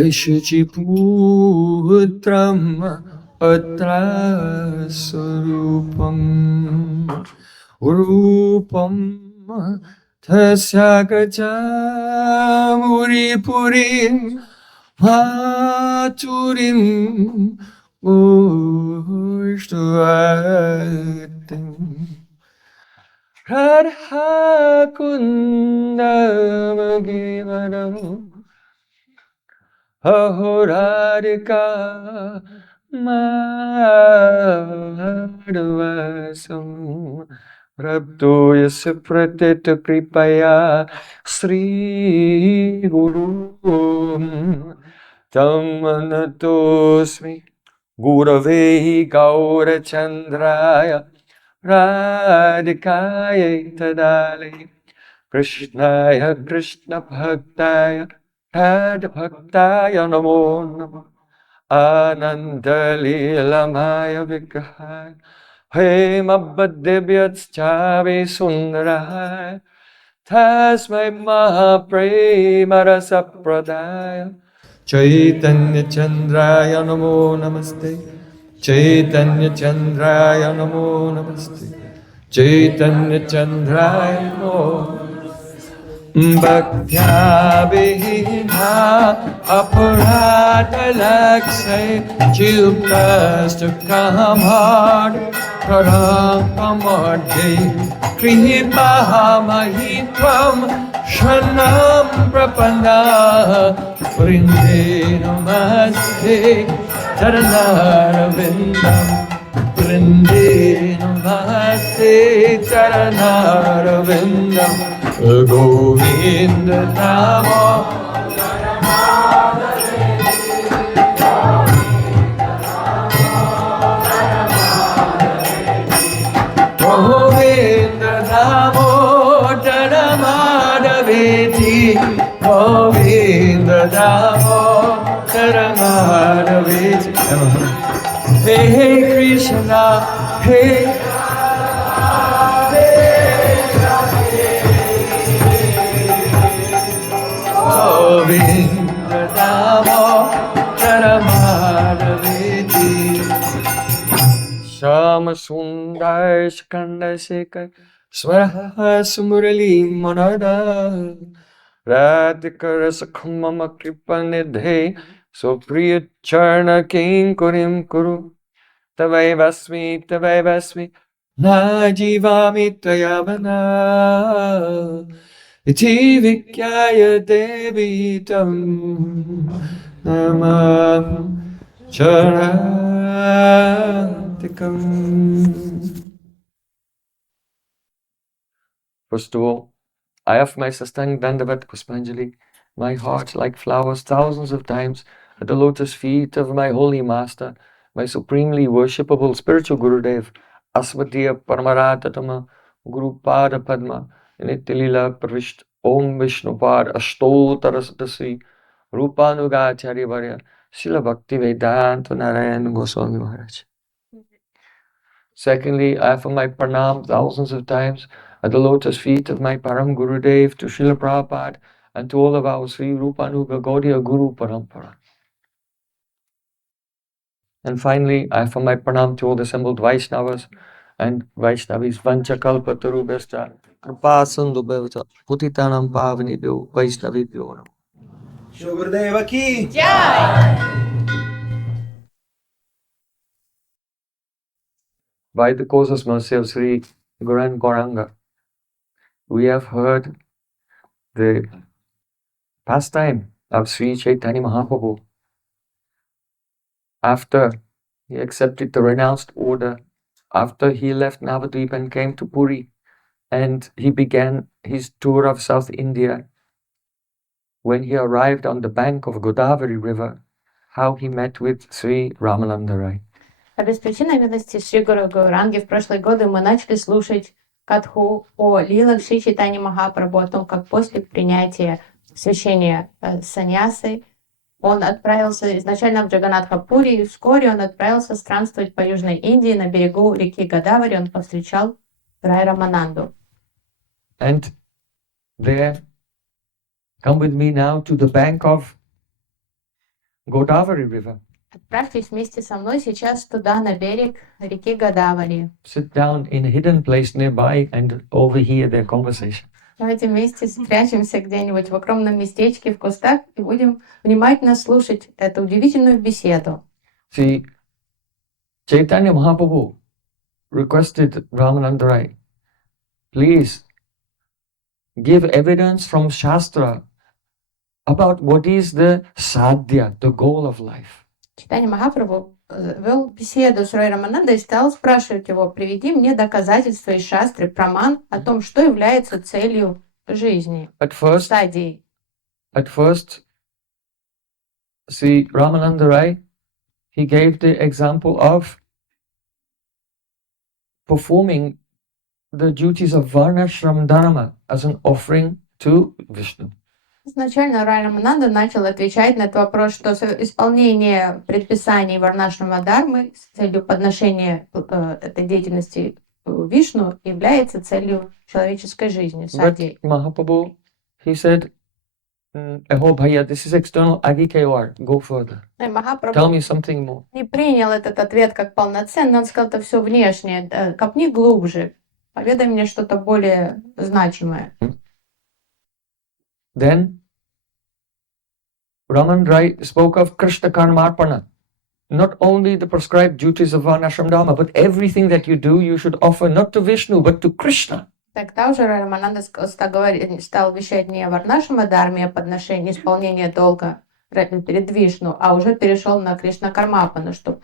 Aishachiputram atra surupam Rupam tasyagacam uripurim maturim Ushtuatim Radha Kundamagivaram Ahoradika Madhvasam Prabdo yasya pratita kripaya Sri Guru Tamanatosmi Gurave Gaurachandraya Radhikaya Tadale Krishnaya Krishna Bhaktaya Radha Bhaktaya Namo Namo Ananda Leelamaya Vigrahaya Hemabhadevyatschave Sundaraya Tasmai Mahapremarasa Pradaya Chaitanya Chandraya Namo Namaste Chaitanya Chandraya Namo Namaste Chaitanya Chandraya Namo Bhaktya Vihina Aparata Lakshay Chilpasta Kamad Karamamade Krihipahamahitvam Shanam Prapanda Vrinde Namaste Charanarvindam Vrinde Namaste Charanarvindam Govinda Namo Govinda Namo Dharamadaveti Govinda Namo Dharamadaveti Hey Krishna Hey Govinda Namo Dharamadaveti Shama Sundar Skanda Sekar Swaraha Sumurali Manada Radhika Rasakumama Kripa Nidhe Supriya Charna Kinkurim Kuru Tavaivasmi Najivami Tayavana Iti Vikyaya Devitam Namam Charantikam. First of all, I offer my Sastang Dandavat Puspanjali, my heart like flowers thousands of times at the lotus feet of my holy master, my supremely worshipable spiritual Gurudev, Asvatiya Paramaratama Guru Pada Padma, Nitilila Pravisht Om Vishnupad Ashtotarastasri Rupanugacharya Varya Srila Bhakti Vedanta Narayan Goswami Maharaj. Secondly, I offer my pranam thousands of times at the lotus feet of my Param Gurudev, to Srila Prabhupada, and to all of our Sri Rupanuga Gaudiya Guru Parampara. And finally, I offer my pranam to all the assembled Vaishnavas and Vaishnavis, Vanchakalpa Tarubhascha, Kripa Sindhu Bhavata, Putitanam Pavanibhyo, Vaishnavibhyo Namo. Shugurdeva ki Jai! By the causeless mercy of Sri Guran Gauranga, we have heard the pastime of Sri Chaitanya Mahaprabhu. After he accepted the renounced order, after he left Navadvip and came to Puri, and he began his tour of South India, when he arrived on the bank of Godavari River, how he met with Sri Ramananda Rai. А без причины милости Шри Гуру Гауранги в прошлые годы мы начали слушать катху о лилах Шри Чайтаньи Махапрабху, о том, как после принятия священия саньясы он отправился изначально в Джаганатхапури, и вскоре он отправился странствовать по Южной Индии на берегу реки Годавари. Он повстречал Рай Рамананду. And there, come with me now to the bank of Godavari River. Отправьтесь вместе со мной сейчас туда, на берег реки Годавари. Sit down in a hidden place nearby and overhear their conversation. Давайте вместе спрячемся где-нибудь в укромном местечке, в кустах, и будем внимательно слушать эту удивительную беседу. See, Chaitanya Mahaprabhu requested Ramananda Rai, please give evidence from Shastra about what is the sadhya, the goal of life. Чайтанья Махапрабху вел беседу с Рой Раманандой и стал спрашивать его: приведи мне доказательства из шастры, праман о том, что является целью жизни, стадией. At first, see, Ramananda Rai, he gave the example of performing the duties of Varnashram Dharma as an offering to Vishnu. Изначально Рай Рамананда начал отвечать на этот вопрос, что исполнение предписаний Варнашрама Дharмы с целью подношения этой деятельности Вишну является целью человеческой жизни. But Mahaprabhu, he said, "Oh, bhaiya, this is external. Agi KOR. Go further. Tell Махапрабху me something more." не принял этот ответ как полноценный, он сказал, это все внешнее, копни глубже, поведай мне что-то более значимое. Then Raman Rai spoke of Krishna Karmarpana. Not only the prescribed duties of Varnashram Dharma, but everything that you do, you should offer not to Vishnu, but to Krishna. Тогда уже Рамананда стал вещать не о Варнашрама Дharме, о подношении, исполнении долга перед Вишну, а уже перешел на Кришна Кармапану, что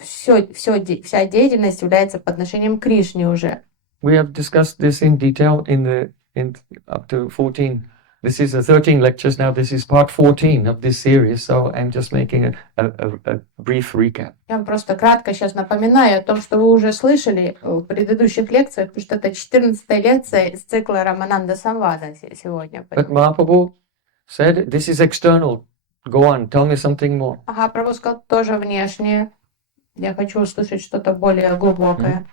вся деятельность является подношением Кришне уже. We have discussed this in detail in up to 14. This is 13 lectures now. This is part 14 of this series, so I'm just making a brief recap. Я вам просто кратко сейчас напоминаю о том, что вы уже слышали в предыдущих лекциях, потому что это 14-я лекция из цикла Рамананда Самвада сегодня. But Mahaprabhu said, this is external. Go on, tell me something more. Махапрабху сказал, тоже внешнее. Я хочу услышать что-то более глубокое.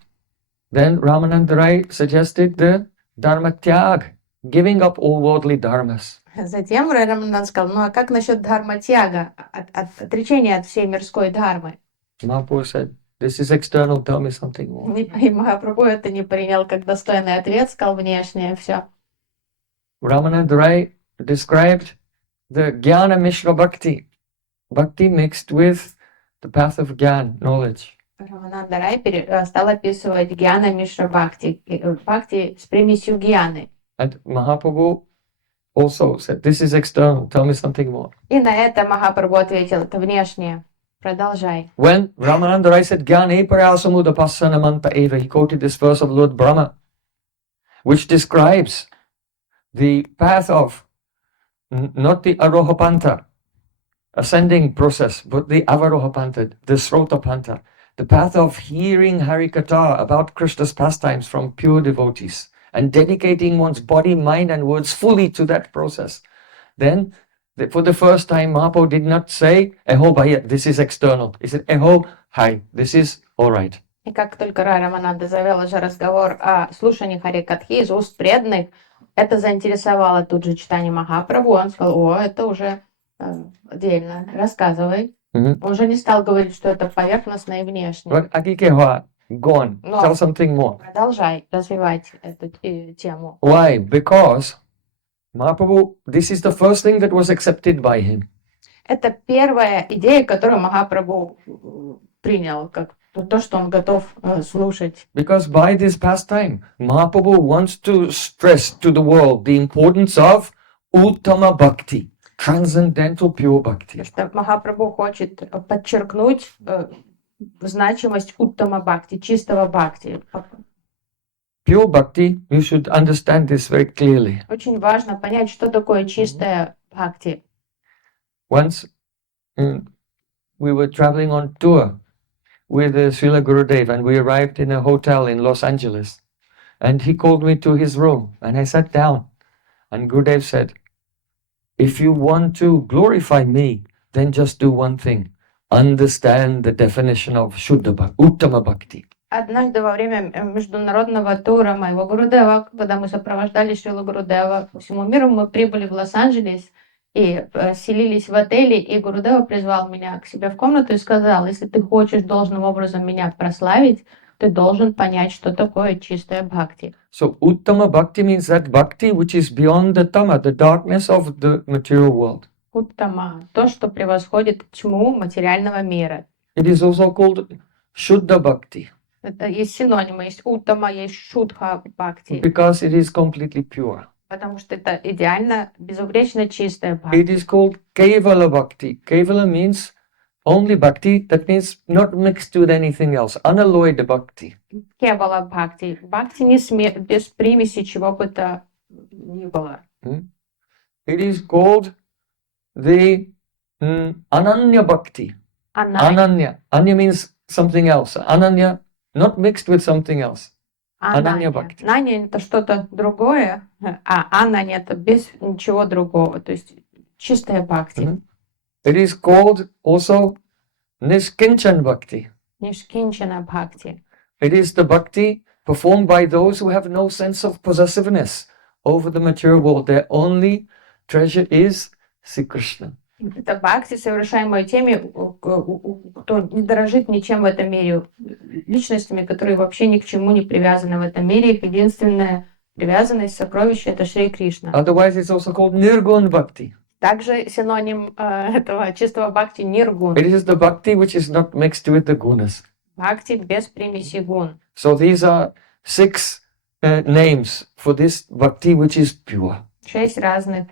Then Ramananda Rai suggested the dharma tyag, giving up all worldly dharmas. Затем Рамананда сказал, ну а как насчет дхарма-тяга, отречения от всей мирской дхармы? Mahaprabhu said, this is external, tell me something more. И Махапрабху это не принял как достойный ответ, сказал внешнее все. Ramananda Rai described the Jnana Mishra Bhakti, bhakti mixed with the path of Gyan, knowledge. Рамананда Рай стал описывать гьяна Мишра Бхакти, бхакти с примесью гьяны. And Mahaprabhu also said, this is external, tell me something more. И на это Махапрабху ответил, это внешнее, продолжай. When Ramananda Rai said, Gyane parasamudapasana manta eva, he quoted this verse of Lord Brahma, which describes the path of not the Arohapanta, ascending process, but the Avarohapanta, the Srotapanta, the path of hearing Harikatha about Krishna's pastimes from pure devotees and dedicating one's body, mind and words fully to that process. Then, for the first time, Mahaprabhu did not say, Eho bhaiya, this is external. He said, Eho, hi, this is all right. И как только Рай Рамананда завел уже разговор о слушании Харикатхи из уст преданных, это заинтересовало тут же читание Махапрабху. Он сказал, о, это уже отдельно, рассказывай. Он уже не стал говорить, что это поверхностно и внешне. But Akikeha, go on, tell something more. Продолжай развивать эту тему. Why? Because Mahaprabhu, this is the first thing that was accepted by him. Это первая идея, которую Махапрабху принял, как то, что он готов слушать. Because by this pastime, Mahaprabhu wants to stress to the world the importance of Uttama Bhakti, transcendental pure bhakti. Что Махапрабху хочет подчеркнуть значимость Уттама Бхакти, чистого бхакти. Pure bhakti, you should understand this very clearly. Очень важно понять, что такое чистая бхакти. Once we were traveling on tour with Srila Gurudev and we arrived in a hotel in Los Angeles. And he called me to his room and I sat down and Gurudev said, if you want to glorify me, then just do one thing. Understand the definition of Shuddha Bhakti, Uttama Bhakti. Однажды во время международного тура моего Гурудева, когда мы сопровождали Шрилу Гурудева по всему миру, мы прибыли в Лос-Анджелес, и селились в отеле, и Гурудева призвал меня к себе в комнату и сказал: если ты хочешь должным образом меня прославить, ты должен понять, что такое чистая бхакти. So Uttama Bhakti means that bhakti which is beyond the tama, the darkness of the material world. Уттама, то, что превосходит тьму материального мира. It is also called Shuddha Bhakti Это есть синонимы, есть уттама, есть шудха бхакти, because it is completely pure. потому что это идеально, безупречно чистая It бхакти. is called Kevala Bhakti. Kevala means only Bhakti, that means not mixed with anything else, unalloyed Bhakti. Кевала бхакти. Бхакти не без примеси чего бы то ни было. It is called the Ananya Bhakti. Она, Ananya. Anya means something else. Ananya, not mixed with something else. Ananya Bhakti. Наня это что-то другое, а Анanya это без ничего другого, то есть чистая бхакти. It is called also Nishkinchan Bhakti. Нишкинчана бхакти. It is the bhakti performed by those who have no sense of possessiveness over the material world. Their only treasure is Sri Krishna. Это бхакти, совершаемое теми, кто не дорожит ничем в этом мире, личностями, которые вообще ни к чему не привязаны в этом мире. Их единственная привязанность, сокровище — это Шри Кришна. Otherwise, it's also called Nirgun Bhakti. Также синоним этого чистого бхакти — ниргун. It is the bhakti which is not mixed with the gunas. Бхакти без примеси гун. So these are 6 names for this bhakti which is pure. 6 разных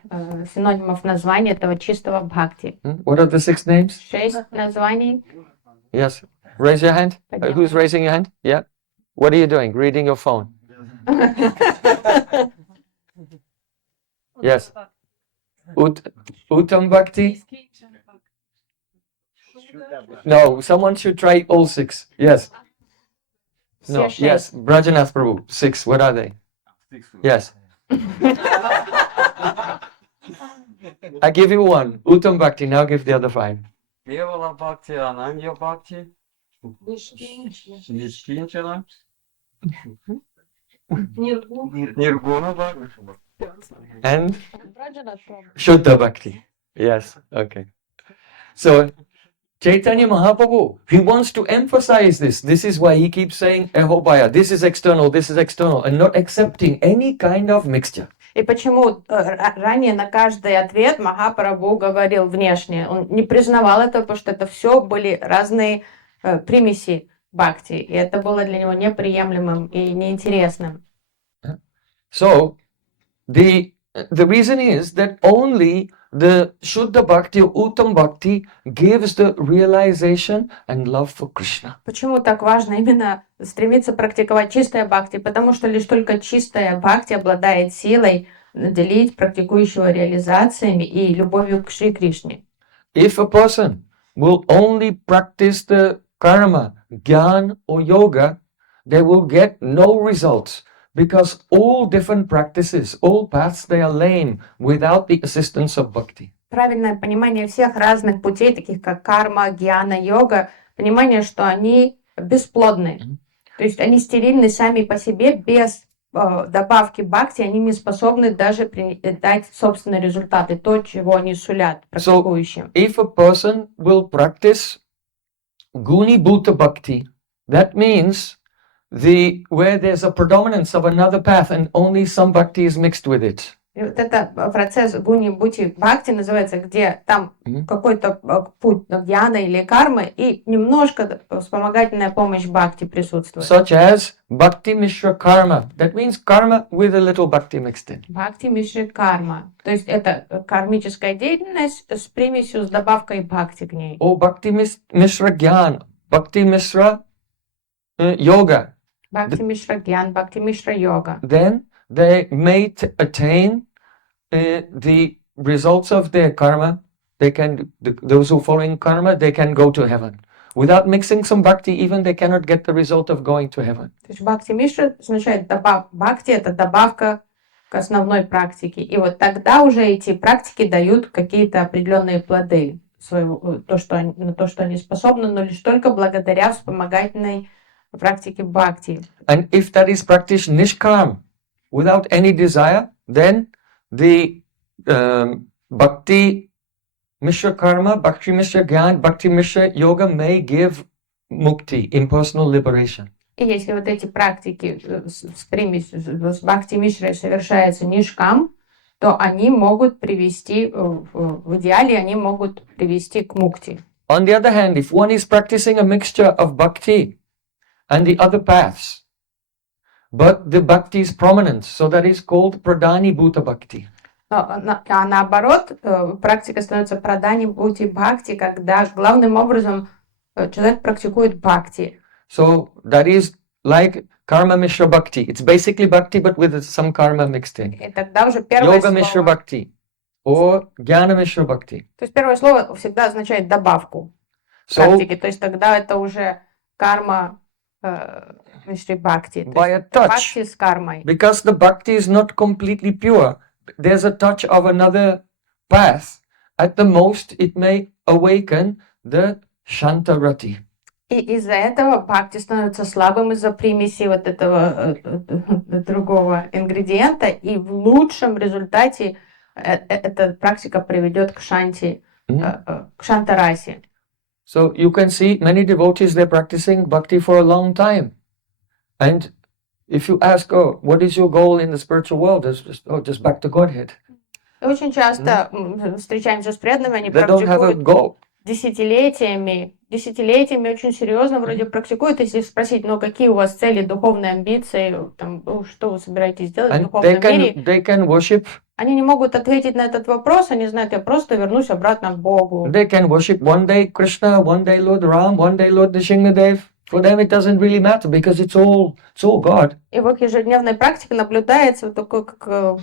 синонимов названий этого чистого бхакти. What are the 6 names? 6 названий. Yes. Raise your hand. Who's raising your hand? Yeah. What are you doing? Reading your phone? Yes. Uttam Bhakti? No, someone should try all 6. Yes. No, yes. Brajanath Prabhu. 6. What are they? Yes. I give you one. Uttam Bhakti. Now give the other 5. Kevala Bhakti, Ananya Bhakti, Nishkinchana, Nirguna Bhakti. And Shuddha Bhakti. Yes. Okay. So Chaitanya Mahaprabhu, he wants to emphasize this. This is why he keeps saying Ehobaya. This is external, and not accepting any kind of mixture. И почему ранее на каждый ответ Махапрабху говорил внешне? Он не признавал этого, потому что это все были разные примеси бхакти. И это было для него неприемлемым и неинтересным. So, the reason is that only the Shuddha Bhakti or Uttam Bhakti gives the realization and love for Krishna. Почему так важно именно стремиться практиковать чистое бхакти? Потому что лишь только чистая бхакти обладает силой наделить практикующего реализациями и любовью к Шри Кришне. If a person will only practice the karma, jnana or yoga, they will get no results. Because all different practices, all paths, they are lame without the assistance of bhakti. Правильное понимание всех разных путей, таких как карма, гьяна, йога, понимание, что они бесплодны. То есть они стерильны сами по себе, без добавки бхакти, они не способны даже дать собственные результаты, то, чего они сулят практикующим. So, if a person will practice guni bhuta bhakti, that means where there's a predominance of another path and only some bhakti is mixed with it. И вот это процесс гуни-бхути бхакти называется, где там какой-то путь гьяна или кармы и немножко вспомогательная помощь бхакти присутствует. Such as bhakti mishra karma. That means karma with a little bhakti mixed in. Бхакти мишра карма. То есть это кармическая деятельность с примесью, с добавкой бхакти к ней. Or bhakti mishra jnana, bhakti mishra yoga. Бхакти мишра гьян, бхакти мишра йога. Then they may attain the results of their karma. They can, those who following karma, they can go to heaven. Without mixing some bhakti, even they cannot get the result of going to heaven. То есть бхакти мишра означает бхакти — это добавка к основной практике. И вот тогда уже эти практики дают какие-то определенные плоды, на то, что они способны, но лишь только благодаря вспомогательной практике бхакти. And if that is practiced nishkam, without any desire, then the Bhakti Mishra Karma, Bhakti Mishra Gyan, Bhakti Mishra Yoga may give mukti, impersonal liberation. И если вот эти практики с примесью, с бхакти мишрой совершаются нишкам, то они могут привести, в идеале они могут привести к мукти. On the other hand, if one is practicing a mixture of bhakti and the other paths, but the bhakti is prominent, so that is called pradhani bhuta bhakti. А наоборот, практика становится прадани бхути бхакти, когда главным образом человек практикует бхакти. So that is like karma mishra bhakti. It's basically bhakti but with some karma mixed in. И тогда уже первое Yoga mishra слово... bhakti or jnana mishra bhakti. То есть первое слово всегда означает добавку практики. То есть тогда это уже карма мишри бхакти. By a touch, бхакти с кармой. because the bhakti is not completely pure, there's a touch of another path. At the most, it may awaken the shantarati. И из-за этого бхакти становится слабым из-за примеси вот этого другого ингредиента, и в лучшем результате эта практика приведет к шанти, к шантарасе. So you can see many devotees, they're practicing bhakti for a long time. And if you ask, oh, what is your goal in the spiritual world? It's just back to Godhead. И очень часто встречаемся с преданными, они They don't have a практикуют goal. десятилетиями очень серьезно вроде практикуют. Если спросить, ну какие у вас цели, духовные амбиции, там, что вы собираетесь делать в And духовном мире, they can worship. они не могут ответить на этот вопрос, они знают, я просто вернусь обратно к Богу. They can worship one day Krishna, one day Lord Ram, one day Lord Nrsimhadev. For them it doesn't really matter because it's all God. И в их ежедневной практике наблюдается вот такой как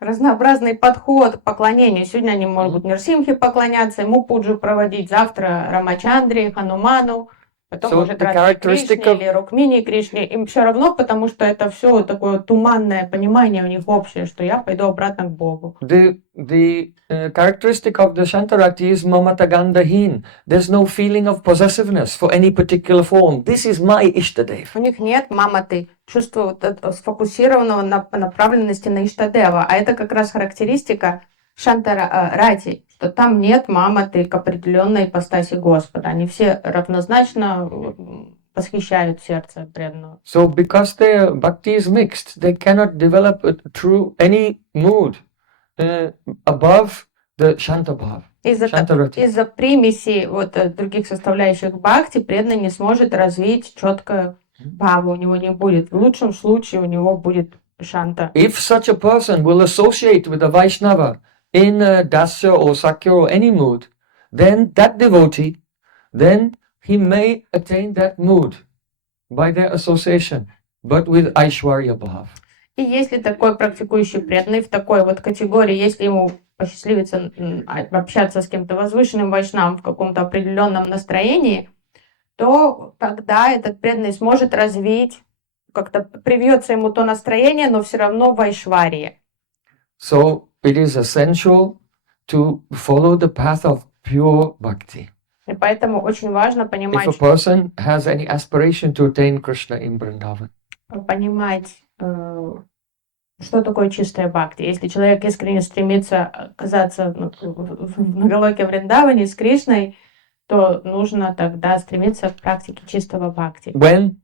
разнообразный подход к поклонению. Сегодня они могут Нрсимхе поклоняться, ему пуджу проводить, завтра Рамачандре, Хануману, потом может Радхе Кришне или Рукмини Кришне. Им все равно, потому что это все такое туманное понимание у них общее, что я пойду обратно к Богу. The characteristic of the Shantarati is mamatagandhahin. There's no feeling of possessiveness for any particular form. This is my Ishtadev. У них нет маматы, чувства сфокусированного направленности на Иштадева, а это как раз характеристика Шантарати, что там нет маматы к определенной ипостаси Господа. Они все равнозначно восхищают сердце преданного. So because their bhakti is mixed, they cannot develop through any mood above the Shantabhav. Из-за примеси других составляющих бхакти преданный не сможет развить четкое бхаву, у него не будет. В лучшем случае у него будет шанта. If such a person will associate with a Vaishnava in Dasya or Sakya or any mood, then that devotee, then he may attain that mood by their association, but with Aishwarya Bhav. И если такой практикующий преданный в такой вот категории, если ему посчастливится общаться с кем-то возвышенным вайшнавом в каком-то определенном настроении, то тогда этот преданный сможет развить, как-то привьется ему то настроение, но все равно в Айшварье. So it is essential to follow the path of pure bhakti. И поэтому очень важно понимать, If a person has any aspiration to attain Krishna in Vrindavan. Что такое чистая бхакти. Если человек искренне стремится оказаться в Галоке Вриндаване с Кришной, то нужно тогда стремиться к практике чистого бхакти. When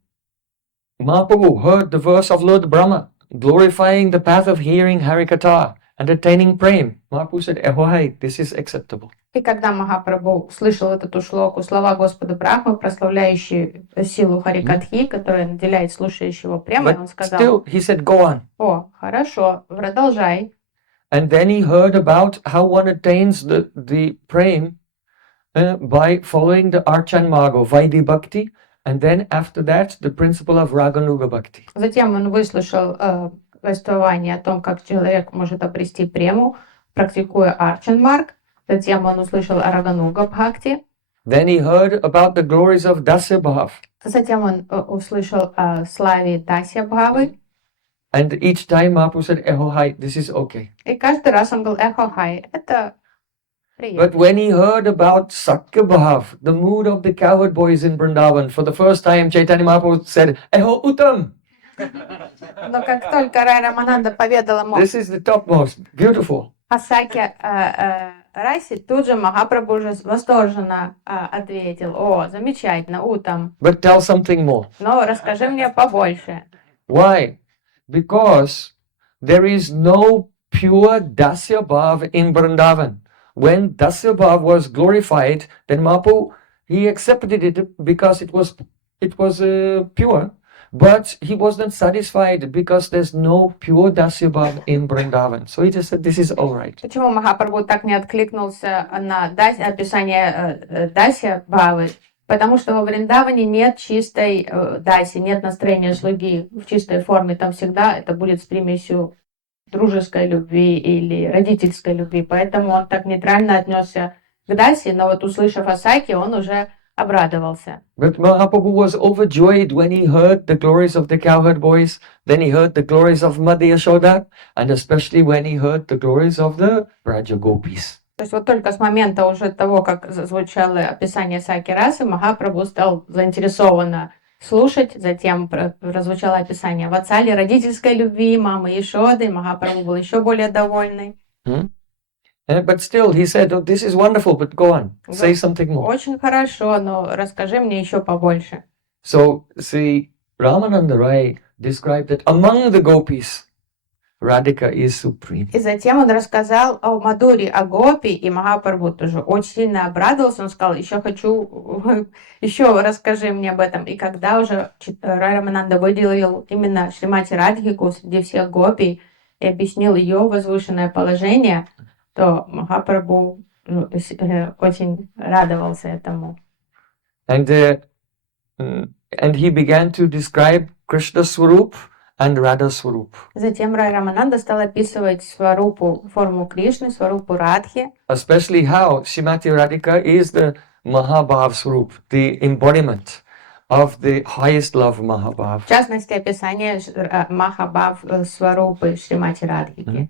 Mahaprabhu heard the verse of Lord Brahma, glorifying the path of hearing Harikatha and attaining Prem, Mahaprabhu said, "Ahohai, this is acceptable." И когда Махапрабху слышал эту шлоку, слова Господа Брахмы, прославляющие силу Харикатхи, которая наделяет слушающего Премой, он сказал, still, he said, "Go on." о, хорошо, продолжай. And then he heard about how one attains the Prem by following the Archan Margo, Vaidhi Bhakti, and then after that, the principle of Raganuga Bhakti. Затем он выслушал повествование о том, как человек может обрести прему, практикуя Арчан Марг. Затем он услышал о Рагануга Бхакти. Then he heard about the glories of Dasya Bhav. Затем он услышал о славе Дасья Бхавы. And each time Mahaprabhu said, "Ahohai, this is okay." И каждый раз он говорил, эхо-хай, это приятно. But when he heard about Sakya Bhav, the mood of the cowherd boys in Vrindavan, for the first time Chaitanya Mahaprabhu said, "Eho Uttam." Но как только Рая Рамананда поведал ему This is the topmost, beautiful. Асаки Раси тут же Махапрабху уже восторженно ответил: «О, замечательно, там. But tell something more. Но расскажи мне побольше». Why? Because there is no pure Dasya Bhav in Vrindavan. When Dasya Bhav was glorified, then Mahaprabhu, he accepted it because it was pure, but he was not satisfied because there's no pure Dasya Bhav in Vrindavan. So he just said, this is all right. Почему Махапрабху так не откликнулся на описание Дасья Бхавы? Потому что во Вриндаване нет чистой даси, нет настроения слуги в чистой форме. Там всегда это будет с примесью дружеской любви или родительской любви. Поэтому он так нейтрально отнесся к дасе, но вот услышав Асаки, он уже обрадовался. But Mahaprabhu was overjoyed when he heard the glories of the cowherd boys, then he heard the glories of Madhya, and especially when he heard the glories of the Braja Gopis. То есть вот только с момента уже того, как звучало описание Саки Расы, Махапрабху стал заинтересованно слушать, затем прозвучало описание Ватсали, родительской любви, мамы Ешоды, Махапрабху был еще более довольный. But still, he said, oh, this is wonderful, but go on, say something more. Очень хорошо, но расскажи мне еще побольше. So, see, Ramananda Rai described that among the gopis, Radhika is supreme. И затем он рассказал о Мадуре, о Гопи, и Махапрабху тоже очень сильно обрадовался. Он сказал: еще расскажи мне об этом. И когда уже Рамананда выделил именно Шримати Радхику среди всех Гопи и объяснил ее возвышенное положение, то Махапрабху очень радовался этому. And he began to describe Krishna Swarup and Radha Swarup. Затем Рамананда стал описывать Сварупу, форму Кришны, Сварупу Радхи. Especially how Srimati Radhika is the Mahabhav Swarup, the embodiment of the highest love Mahabhav. В частности, описание Махабхав Сварупы Шримати Радхики,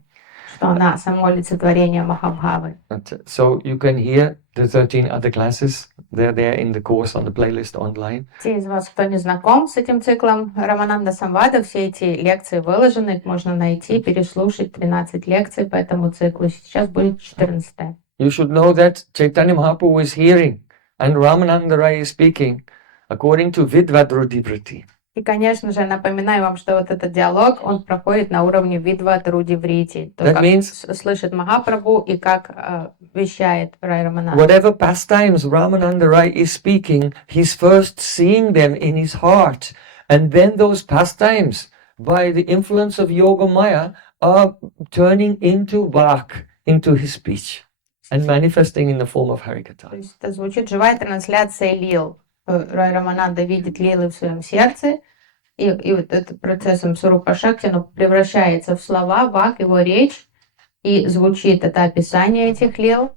что она само олицетворение Махабхавы. So you can hear the 13 other classes. They're there in the course on the playlist online. Те из вас, кто не знаком с этим циклом Рамананда Самвада, все эти лекции выложены, их можно найти, переслушать 13 лекций по этому циклу. Сейчас будет 14-я. You should know that Chaitanya Mahaprabhu is hearing and Ramananda Rai is speaking according to Vidvadrudivriti. И, конечно же, напоминаю вам, что вот этот диалог, он проходит на уровне Видвадруди-врити. То, как слышит Махапрабху и как вещает Рай Рамананда. Whatever pastimes Ramananda Rai is speaking, he's first seeing them in his heart. And then those pastimes, by the influence of Yoga Maya, are turning into vak, into his speech, and manifesting in the form of Harikatha. То есть это звучит живая трансляция лил. Рай Рамананда видит лилы в своем сердце, и вот этот процессом Сурупа Шакти, оно превращается в слова, вак, его речь, и звучит это описание этих лил.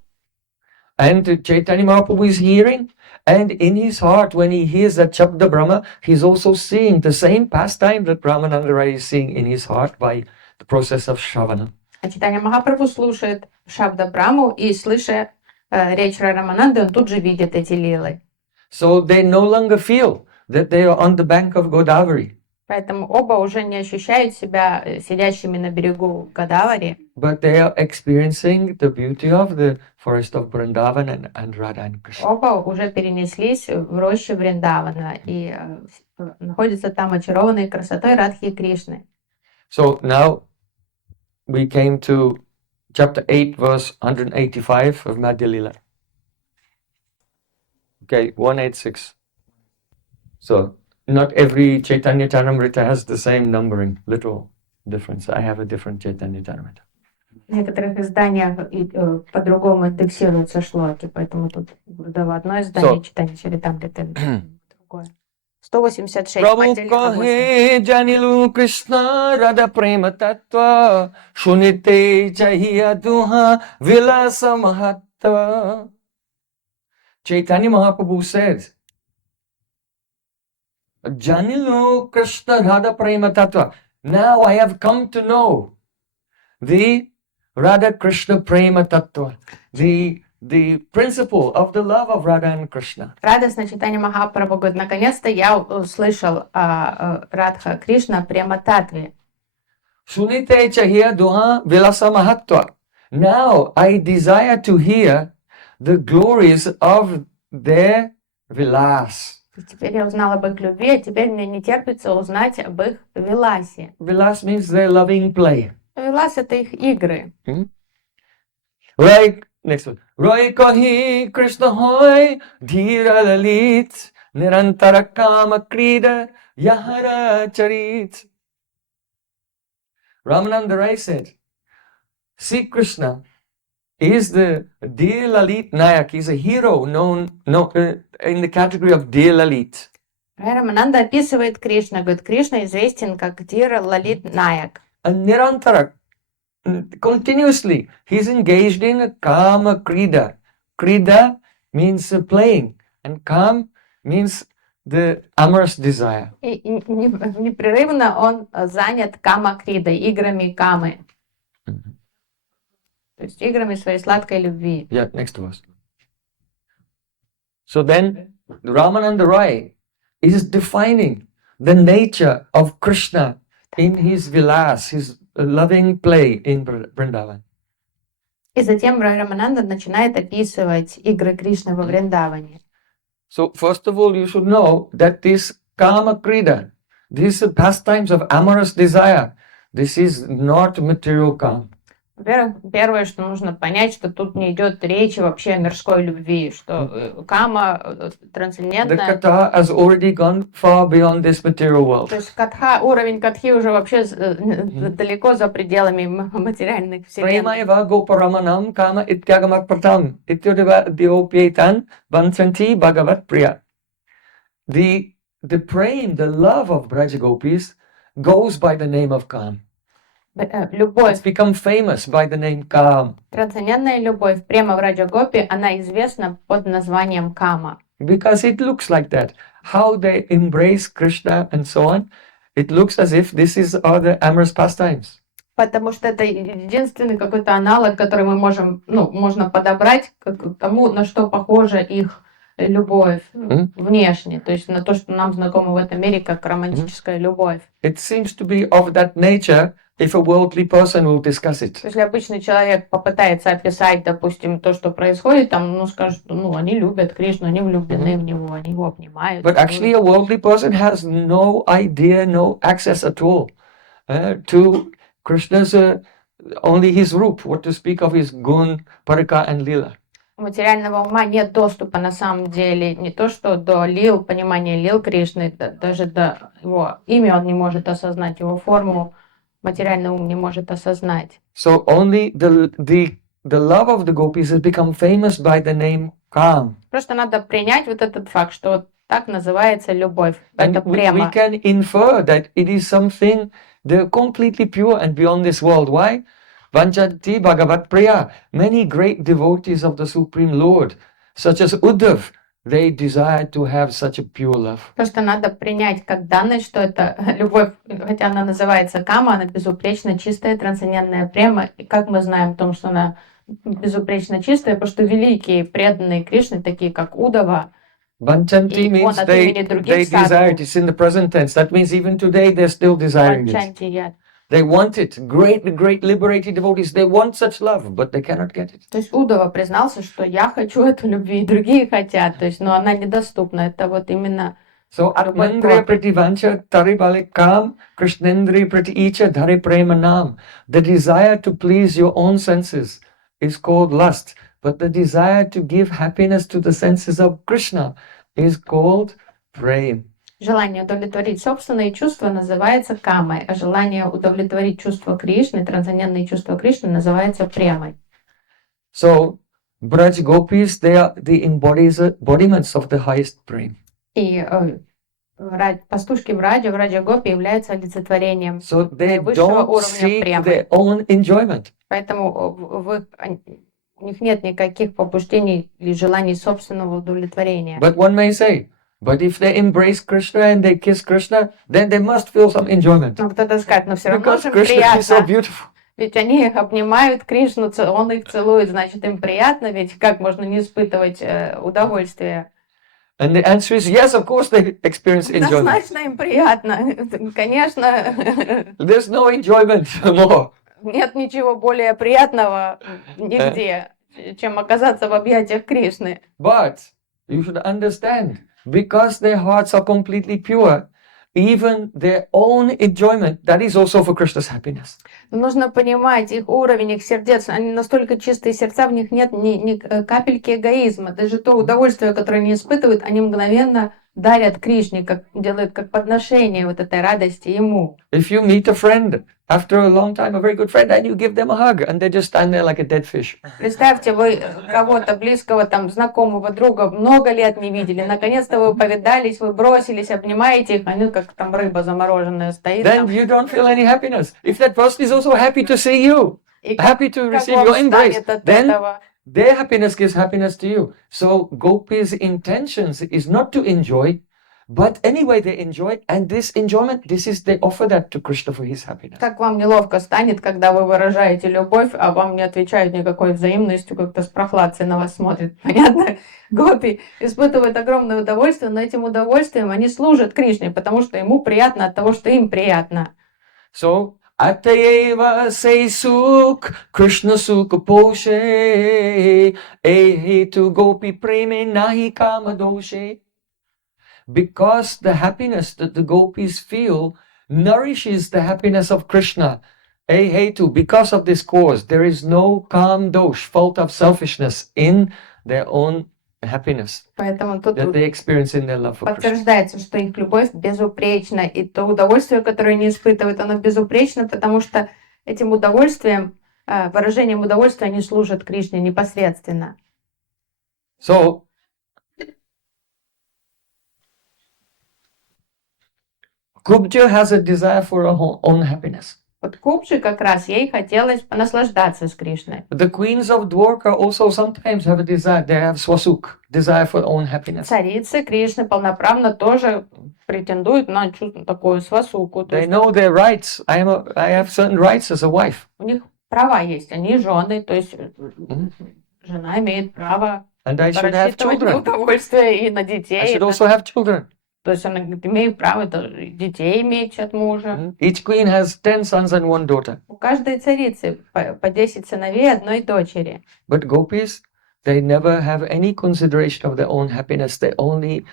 And Chaitanya Mahaprabhu is hearing, and in his heart, when he hears that Shabda Brahma, he's also seeing the same pastime that Ramananda Rai is seeing in his heart by the process of Shravana. А Чайтанья Махапрабху слушает Шабда Браму, и, слыша речь Рай Рамананды, он тут же видит эти лилы. So they no longer feel that they are on the bank of Godavari. Поэтому оба уже не ощущают себя сидящими на берегу Годавари. But they are experiencing the beauty of the forest of Vrindavan and Radha and Krishna. Оба уже перенеслись в рощу Вриндавана и находятся там очарованные красотой Радхи и Кришны. So now we came to chapter 8, verse 185 of Madhya Lila. Okay, 186. So not every Chaitanya Charitamrita has the same numbering, little difference. I have a different Chaitanya Charitamrita. В некоторых изданиях по-другому индексируются шлоки, поэтому тут одно издание Чайтанья Чаритамриты, другое. 186. Prabhu kahe janilu Krishna Radha Prema Tattva Shunite Chahiya Duha Vilasa Mahatva. Chaitanya Mahaprabhu said, Janilu Krishna Radha Prema Tattva. Now I have come to know the Radha Krishna Prema Tattva, the principle of the love of Radha and Krishna. Радостно Чайтанья Махапрабху говорит: наконец-то я услышал о Радха Кришна Према Татве. Sunite Chahiya Duha Vilasa Mahatva. Now I desire to hear the glories of their vilas. Теперь я узнала об их любви, а теперь мне не терпится узнать об их виласе. Vilas means their loving play. Вилас — это их игры. Right, next one. Roy kahi Krishna hoy dhira lalit nirantara kama krida yahara charit. Ramananda Rai said, see, Krishna is the Dear Lalit Nayak. He's a hero known in the category of Dear Lalit. Рамананда описывает Кришна, говорит, Кришна известен как Дира Лалит Наяк. And Nirantara, continuously, he's engaged in a Kama Krida. Krida means playing, and Kam means the amorous desire. И непрерывно он занят кама-кридой, играми камы. То есть играми своей сладкой любви. Yeah, next verse. So then, Ramananda Rai is defining the nature of Krishna in his vilas, his loving play in Vrindavan. И затем Рамананда начинает описывать игры Кришны во Вриндаване. So first of all, you should know that this Kama Krida, these pastimes of amorous desire, this is not material Kama. Во-первых, первое, что нужно понять, что тут не идет речи вообще о мирской любви, что кама The трансцендентная. Katha has already gone far beyond this material world. То есть катха, уровень катхи уже вообще далеко за пределами материальных вселенных. Premaiva goparamanam kama ityagamat pratam ityodeva diopyetan vanchanti bhagavat priya. The prem, the love of Braja Gopis goes by the name of Kam. It's Любовь, become famous by the name Kam. трансцендентная любовь, према в Раджа Гопи, она известна под названием кама. Because it looks like that. How they embrace Krishna and so on, it looks as if this is all the amorous pastimes. Потому что это единственный какой-то аналог, который мы можем, можно подобрать к тому, на что похожа их любовь внешне, то есть на то, что нам знакомо в этом мире как романтическая любовь. It seems to be of that nature if a worldly person will discuss it. Если обычный человек попытается описать, допустим, то, что происходит, там, скажет, что, они любят Кришну, они влюблены в него, они его обнимают. But actually a worldly person has no idea, no access at all to Krishna's, only his roop, what to speak of his gun, parika and lila. У материального ума нет доступа на самом деле не то, что до лил, понимания лил Кришны, даже до его имя он не может осознать, его форму материальный ум не может осознать. So only the love of the gopis has become famous by the name Kam. Просто надо принять вот этот факт, что вот так называется любовь. Это And we према. can infer that it is something completely pure and beyond this world. Why? Vanchanti Bhagavat Priya. Many great devotees of the Supreme Lord, such as Uddhav, they desire to have such a pure love. Просто надо принять как данность, что это любовь, хотя она называется кама, она безупречно чистая, трансцендентная према. И как мы знаем о том, что она безупречно чистая, потому что великие преданные Кришны, такие как Удава, Vanchanti И means он от they имени других desire it. It's in the present tense. That means even today they're still desiring it. Ванчантия. They want it. Great liberated devotees, they want such love, but they cannot get it. То есть Удава признался, что я хочу эту любви, и другие хотят, то есть, но она недоступна. Это вот именно So Atmandriya prati vancha taribale kam Krishnendriya prati icha dhare prema nam. The desire to please your own senses is called lust, but the desire to give happiness to the senses of Krishna is called prem. желание удовлетворить собственные чувства называется камой, а желание удовлетворить чувства Кришны, трансцендентные чувства Кришны, называется премой. So Braj Gopis, they are the embodiments of the highest prem. И пастушки в Раджа Гопи являются олицетворением So they высшего don't уровня seek премы. their own enjoyment. Поэтому у них нет никаких побуждений или желаний собственного удовлетворения. But one may say, but if they embrace Krishna and they kiss Krishna, then they must feel some enjoyment. Но кто-то скажет, но все равно Because же Krishna is so приятно. beautiful. Ведь они их обнимают, Кришну, он их целует, значит, им приятно, ведь как можно не испытывать удовольствие? And the answer is yes, of course they experience enjoyment. Однозначно им приятно, конечно. There's no enjoyment more. Нет ничего более приятного нигде, чем оказаться в объятиях Кришны. But you should understand, because their hearts are completely pure, even their own enjoyment, that is also for Krishna's happiness. Но нужно понимать их уровень, их сердец, они настолько чистые сердца, в них нет ни капельки эгоизма. Даже то удовольствие, которое они испытывают, они мгновенно дарят Кришне, как, делают как подношение вот этой радости ему. If you meet a friend after a long time, a very good friend, and you give them a hug, and they just stand there like a dead fish. Представьте, вы кого-то близкого, там, знакомого, друга много лет не видели, наконец-то вы повидались, вы бросились, обнимаете их, они как там рыба замороженная стоит. Then Там. you don't feel any happiness. If that person is also happy to see you, И happy to как receive вам your embrace, станет от then этого? their happiness gives happiness to you. So Gopi's intentions is not to enjoy, but anyway they enjoy, and this enjoyment, they offer that to Krishna for his happiness. Как вам неловко станет, когда вы выражаете любовь, а вам не отвечают никакой взаимностью, как-то с прохладцей на вас смотрят. Понятно? Гопи испытывают огромное удовольствие, но этим удовольствием они служат Кришне, потому что ему приятно от того, что им приятно. So Atayeva say sukh, Krishna sukh poshe, to gopi preme nahi kama doshe. Because the happiness that the gopis feel nourishes the happiness of Krishna. Because of this cause, there is no kam dosh, fault of selfishness in their own happiness Поэтому тут that they experience in their love for Krishna. подтверждается, что их любовь безупречна, и то удовольствие, которое они испытывают, оно безупречно, потому что этим удовольствием, выражением удовольствия они служат Кришне непосредственно. So, Kubja has a desire for her own happiness. Вот Кубджи как раз ей хотелось понаслаждаться с Кришной. The queens of Dwarka also sometimes have a desire, they have swasuk, desire for own happiness. Царицы Кришны полноправно тоже претендуют на чувство такую свасуку. То They есть know their rights. I have certain rights as a wife. у них права есть, они жены, то есть жена имеет право And I should have рассчитывать на children. удовольствие и на I детей. should also have children. То есть она говорит, имею право детей иметь от мужа. Each queen has 10 sons and 1 daughter. У каждой царицы по 10 сыновей, одной дочери. But gopis, they never have any consideration of their own happiness. They only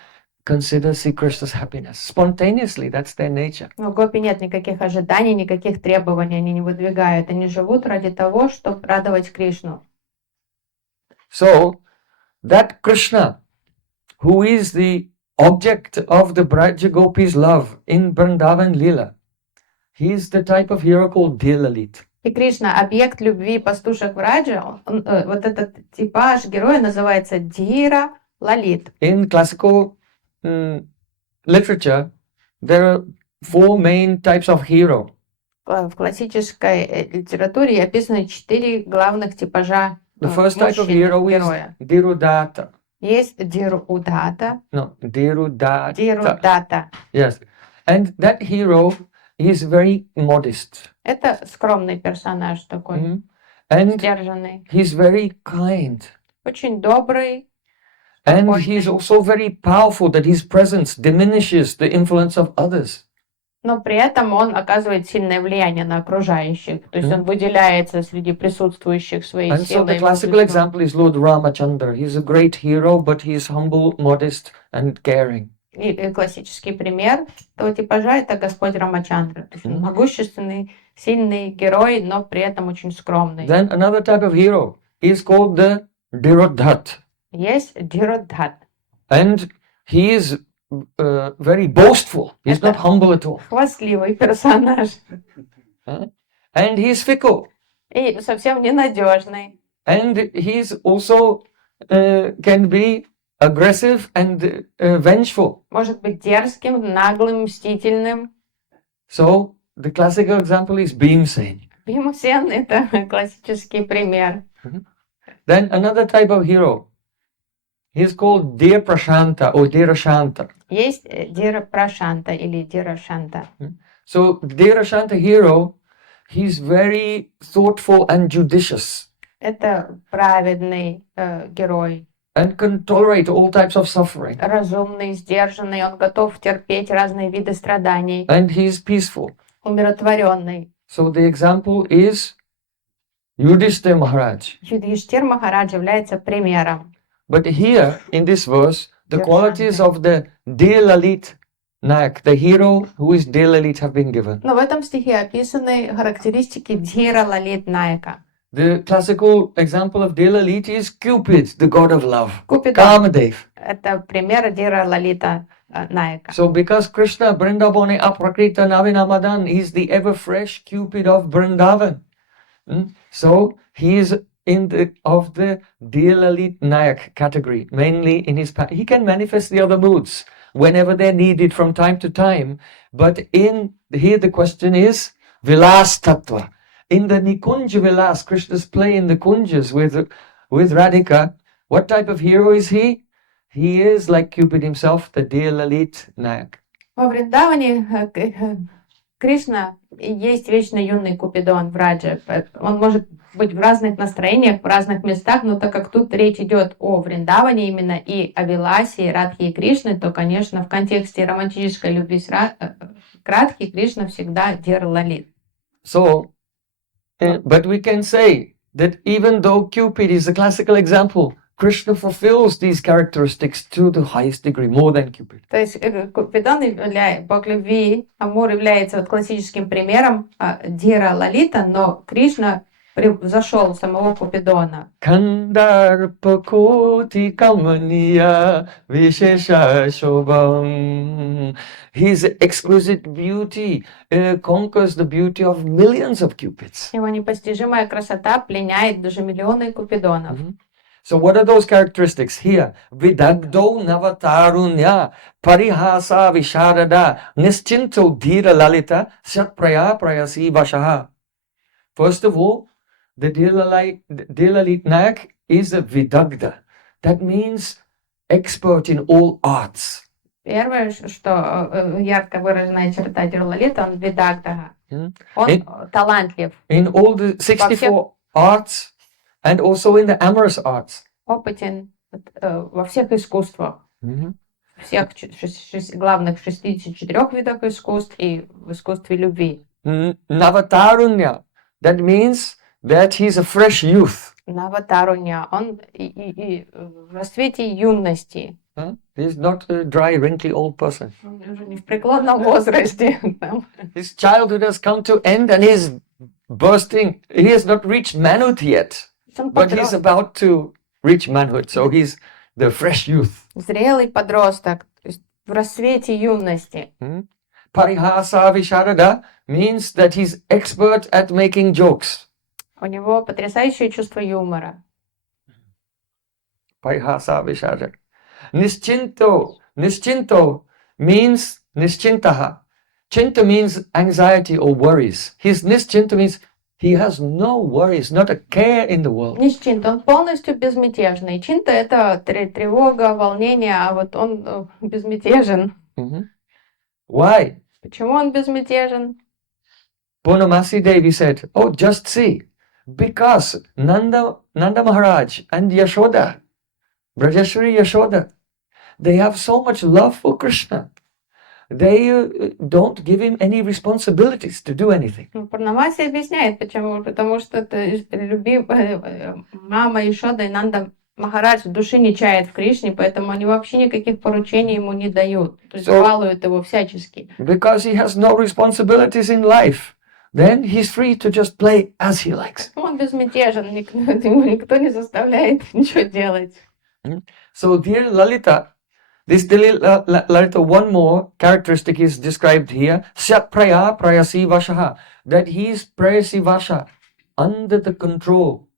consider Sri Krishna's happiness. Spontaneously, that's their nature. Но у гопи нет никаких ожиданий, никаких требований, они не выдвигают. Они живут ради того, чтобы радовать Кришну. So, that Krishna, who is the object of the Braja Gopis' love in Vrindavan Leela, he is the type of hero called Dhilalit. И Кришна, объект любви пастушек Враджа, вот этот типаж героя называется Дхира Лалит. In classical literature, there are 4 main types of hero. В классической литературе описаны 4 главных типажа The first type of мужчины, hero is героя. Dhirudata. Есть Дирудата, No, Dhirudata. Дирудата. Yes. And that hero is very modest. Это скромный персонаж такой, Mhm. And сдержанный, he's very kind. очень добрый, And спокойный. he's also very powerful, that his presence diminishes the influence of others. Но при этом он оказывает сильное влияние на окружающих. То есть он выделяется среди присутствующих своей And so силой. the classical example is Lord Ramachandra. He's a great hero, but he is humble, modest, and caring. И классический пример этого типажа это Господь Рамачандра. То есть он могущественный, сильный герой, но при этом очень скромный. Then another type of hero is called the Dhirodhat. Есть Диродхат. And he is very boastful. He's not humble at all. Хвастливый персонаж. And he's fickle. И совсем ненадежный. And he's also can be aggressive and vengeful. Может быть дерзким, наглым, мстительным. So the classical example is Bhimsen. Бимусен это классический пример. Then another type of hero. He's called Dear Prashanta or Dhirashanta. Есть Дира Прашанта или Дира Шанта. So Dhirashanta hero, he's very thoughtful and judicious Это праведный герой, and can tolerate all types of suffering. разумный, сдержанный, он готов терпеть разные виды страданий, And he's peaceful. умиротворенный. So the example is Yudhishthira Maharaj. Юдхиштхир Махарадж является примером. But here in this verse, the Yes, qualities Shanti. of the Dhir Lalit Nayak, the hero who is Dhir Lalit, have been given. Но в этом стихе описаны характеристики Дхира Лалит Найка. The classical example of Dhir Lalit is Cupid, the god of love, Купидон Kamadev. — это пример Дхира Лалита Найка. So because Krishna Vrindavane Aprakrita Navinamadan, he's the ever fresh Cupid of Vrindavan. So he is in the Dhir Lalit Nayak category, mainly in his he can manifest the other moods whenever they're needed from time to time. But here the question is Vilas Tattva. In the Nikunja Vilas, Krishna's play in the Kunjas with Radhika, what type of hero is he? He is like Cupid himself, the Dhir Lalit Nayak. Во Вриндаване Кришна есть вечно юный Купидон в Радже. Он может быть в разных настроениях, в разных местах, но так как тут речь идет о Вриндаване именно и о Виласе, и Радхе и Кришне, то, конечно, в контексте романтической любви к Радхе Кришна всегда Dhir Lalit. So, but we can say that even though Cupid is a classical example, Krishna fulfills these characteristics to the highest degree, more than Cupid. То есть Купидон, бог любви, Амур является вот классическим примером Dhira Лалита, но Кришна превзошел самого Купидона. Kandarpa koti kamaniya vishesha shobham. His exquisite beauty conquers the beauty of millions of Cupids. Его непостижимая красота пленяет даже миллионы Купидонов. So what are those characteristics here? Vidagdo navatarunya parihasa visharada nischinto dhira lalita satpraya prayasi vashaha. First of all, the Dhir Lalit Nayak is a vidagda. That means expert in all arts. Первое, что ярко выраженная черта Dhir Lalita, он видагдага. Он талантлив. In all the 64 arts and also in the amorous arts. Опытен во всех искусствах. Всех главных 64 видах искусств и в искусстве любви. Navatarunya. That means that he's a fresh youth. Наватаруня. Он и в расцвете юности. He's not a dry, wrinkly old person. Он уже не в преклонном возрасте. His childhood has come to end and he's bursting. He has not reached manhood yet, but he's about to reach manhood. So he's the fresh youth. Зрелый подросток, то есть в расцвете юности. Parihasa Visharada means that he's expert at making jokes. У него потрясающее чувство юмора. Parihasa Visharada. Nischinto means nischintaha. Chinta means anxiety or worries. His nischinta means he has no worries, not a care in the world. Нищинта, он полностью безмятежный. Чинта — это тревога, волнение, а вот он безмятежен. Why? Почему он безмятежен? Purnamasi Devi said, oh, just see, because Nanda Maharaj and Yashoda, Brajeshwari Yashoda, they have so much love for Krishna. They don't give him any responsibilities to do anything. Пурнамаси объясняет, почему. Потому что мама Йашода и Нанда Махарадж души не чает в Кришне, поэтому они вообще никаких поручений ему не дают. То есть балуют его всячески. Because he has no responsibilities in life, then he's free to just play as he likes. Он безмятежен, ему никто не заставляет ничего делать. So dear Lalita, this Lalita, one more characteristic is described here. Satpraya prayasi vashaha. That he is prayasi vasha, under the control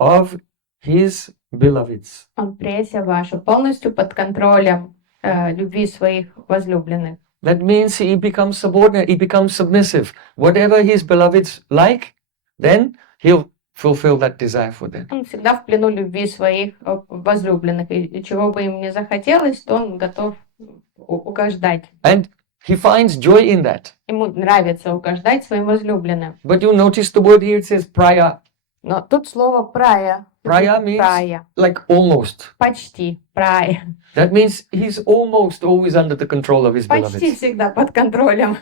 of his beloveds. Он пресса ваша, полностью под контролем любви своих возлюбленных. That means he becomes subordinate, he becomes submissive. Whatever his beloveds like, then he'll fulfill that desire for them. Он всегда в плену любви своих возлюбленных, и чего бы им ни захотелось, то он готов угождать. And he finds joy in that. Ему нравится угождать своим возлюбленным. But you notice the word here, it says praya. Но тут слово прая Praya means Прая. like almost. Почти. Прая. That means he's almost always under the control of his Почти beloveds. всегда под контролем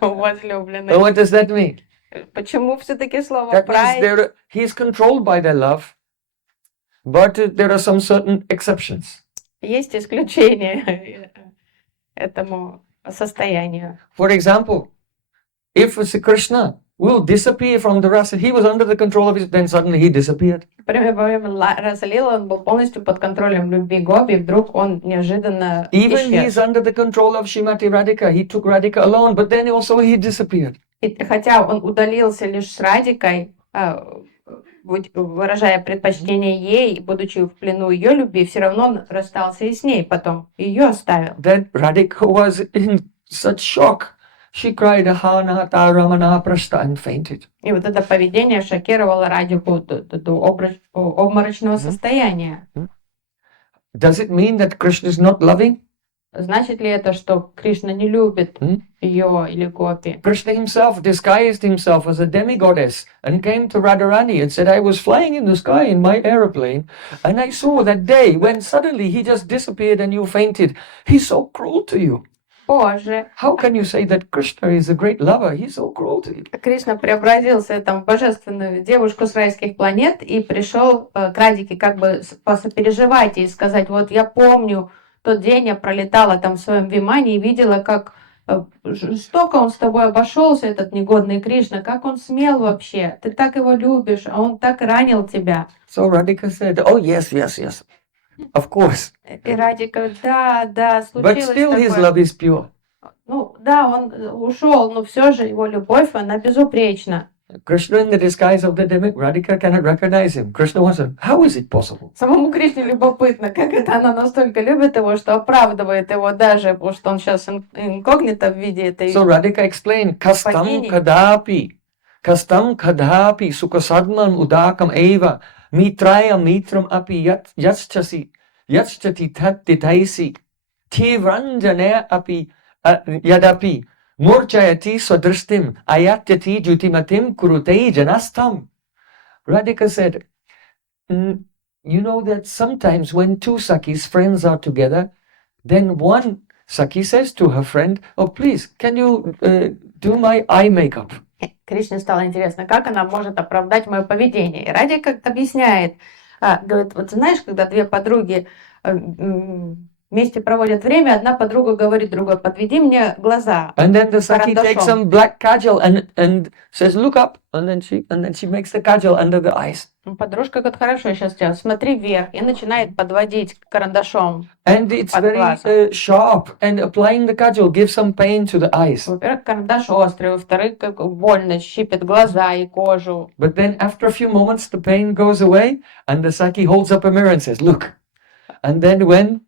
возлюбленных. But what does that mean? Почему все-таки слово That means прай? he's controlled by their love, but there are some certain exceptions. Есть исключение этому состоянию. For example, if Sri Krishna will disappear from the rasa, he was under the control of his, then suddenly he disappeared. Например, во время Раса Лилы он был полностью под контролем любви Гоби, и вдруг он неожиданно Even исчез. he's under the control of Srimati Radhika. He took Radhika alone, but then also he disappeared. И хотя он удалился лишь с Радикой, выражая предпочтение ей, будучи в плену ее любви, все равно он расстался и с ней, потом ее оставил. Then Radhika was in such shock. She cried, "Ha nahata Ramana prashta," and fainted. И вот это поведение шокировало Радику до обморочного состояния. Does it mean that Krishna is not loving? Значит ли это, что Кришна не любит ее или Гопи? Krishna himself disguised himself as a demigoddess and came to Radharani and said, "I was flying in the sky in my aeroplane and I saw that day when suddenly he just disappeared and you fainted. He's so cruel to you. Позже How can you say that Krishna is a great lover? He's so cruel to you." Кришна преобразился там, в божественную девушку с райских планет и пришел к Радике как бы посопереживать и сказать: вот я помню, тот день я пролетала там в своем вимане и видела, как жестоко он с тобой обошелся, этот негодный Кришна, как он смел вообще, ты так его любишь, а он так ранил тебя. So Radhika said, "Oh yes, yes, yes. Of course. И Радика: да, But случилось still his такое. love is pure." Ну да, он ушел, но все же его любовь, она безупречна. Krishna in the disguise of the demigod, Radhika cannot recognize him. Krishna wants him. How is it possible? Самому Кришне любопытно, как это она настолько любит его, что оправдывает его даже, потому что он сейчас инкогнито в виде этой So Radhika explained, "Kastam kadapi sukasadman udakam eva mitraya mitram api yatschati tat ditaisi tivranjane api yadapi murchayati swadristim ayatyati jutimatim kurutei janastam." Radhika said, "You know that sometimes when two Sakis, friends, are together, then one Saki says to her friend, 'Oh, please, can you do my eye makeup?' Кришне стало интересно, как она может оправдать мое поведение. И Радика объясняет, говорит: вот знаешь, когда две подруги вместе проводят время, одна подруга говорит другой: подведи мне глаза. And then the Saki takes Карандашом. some black kajal and says, 'Look up,' and then she makes the kajal under the eyes. Подружка говорит: хорошо, сейчас тебя, смотри вверх, и начинает подводить карандашом. And it's Под very глазом. sharp, and applying the kajal gives some pain to the eyes. Во-первых, карандаш острый, во-вторых, как больно, щипет глаза и кожу. But then after a few moments, the pain goes away, and the Saki holds up a mirror and says, 'Look.' And then when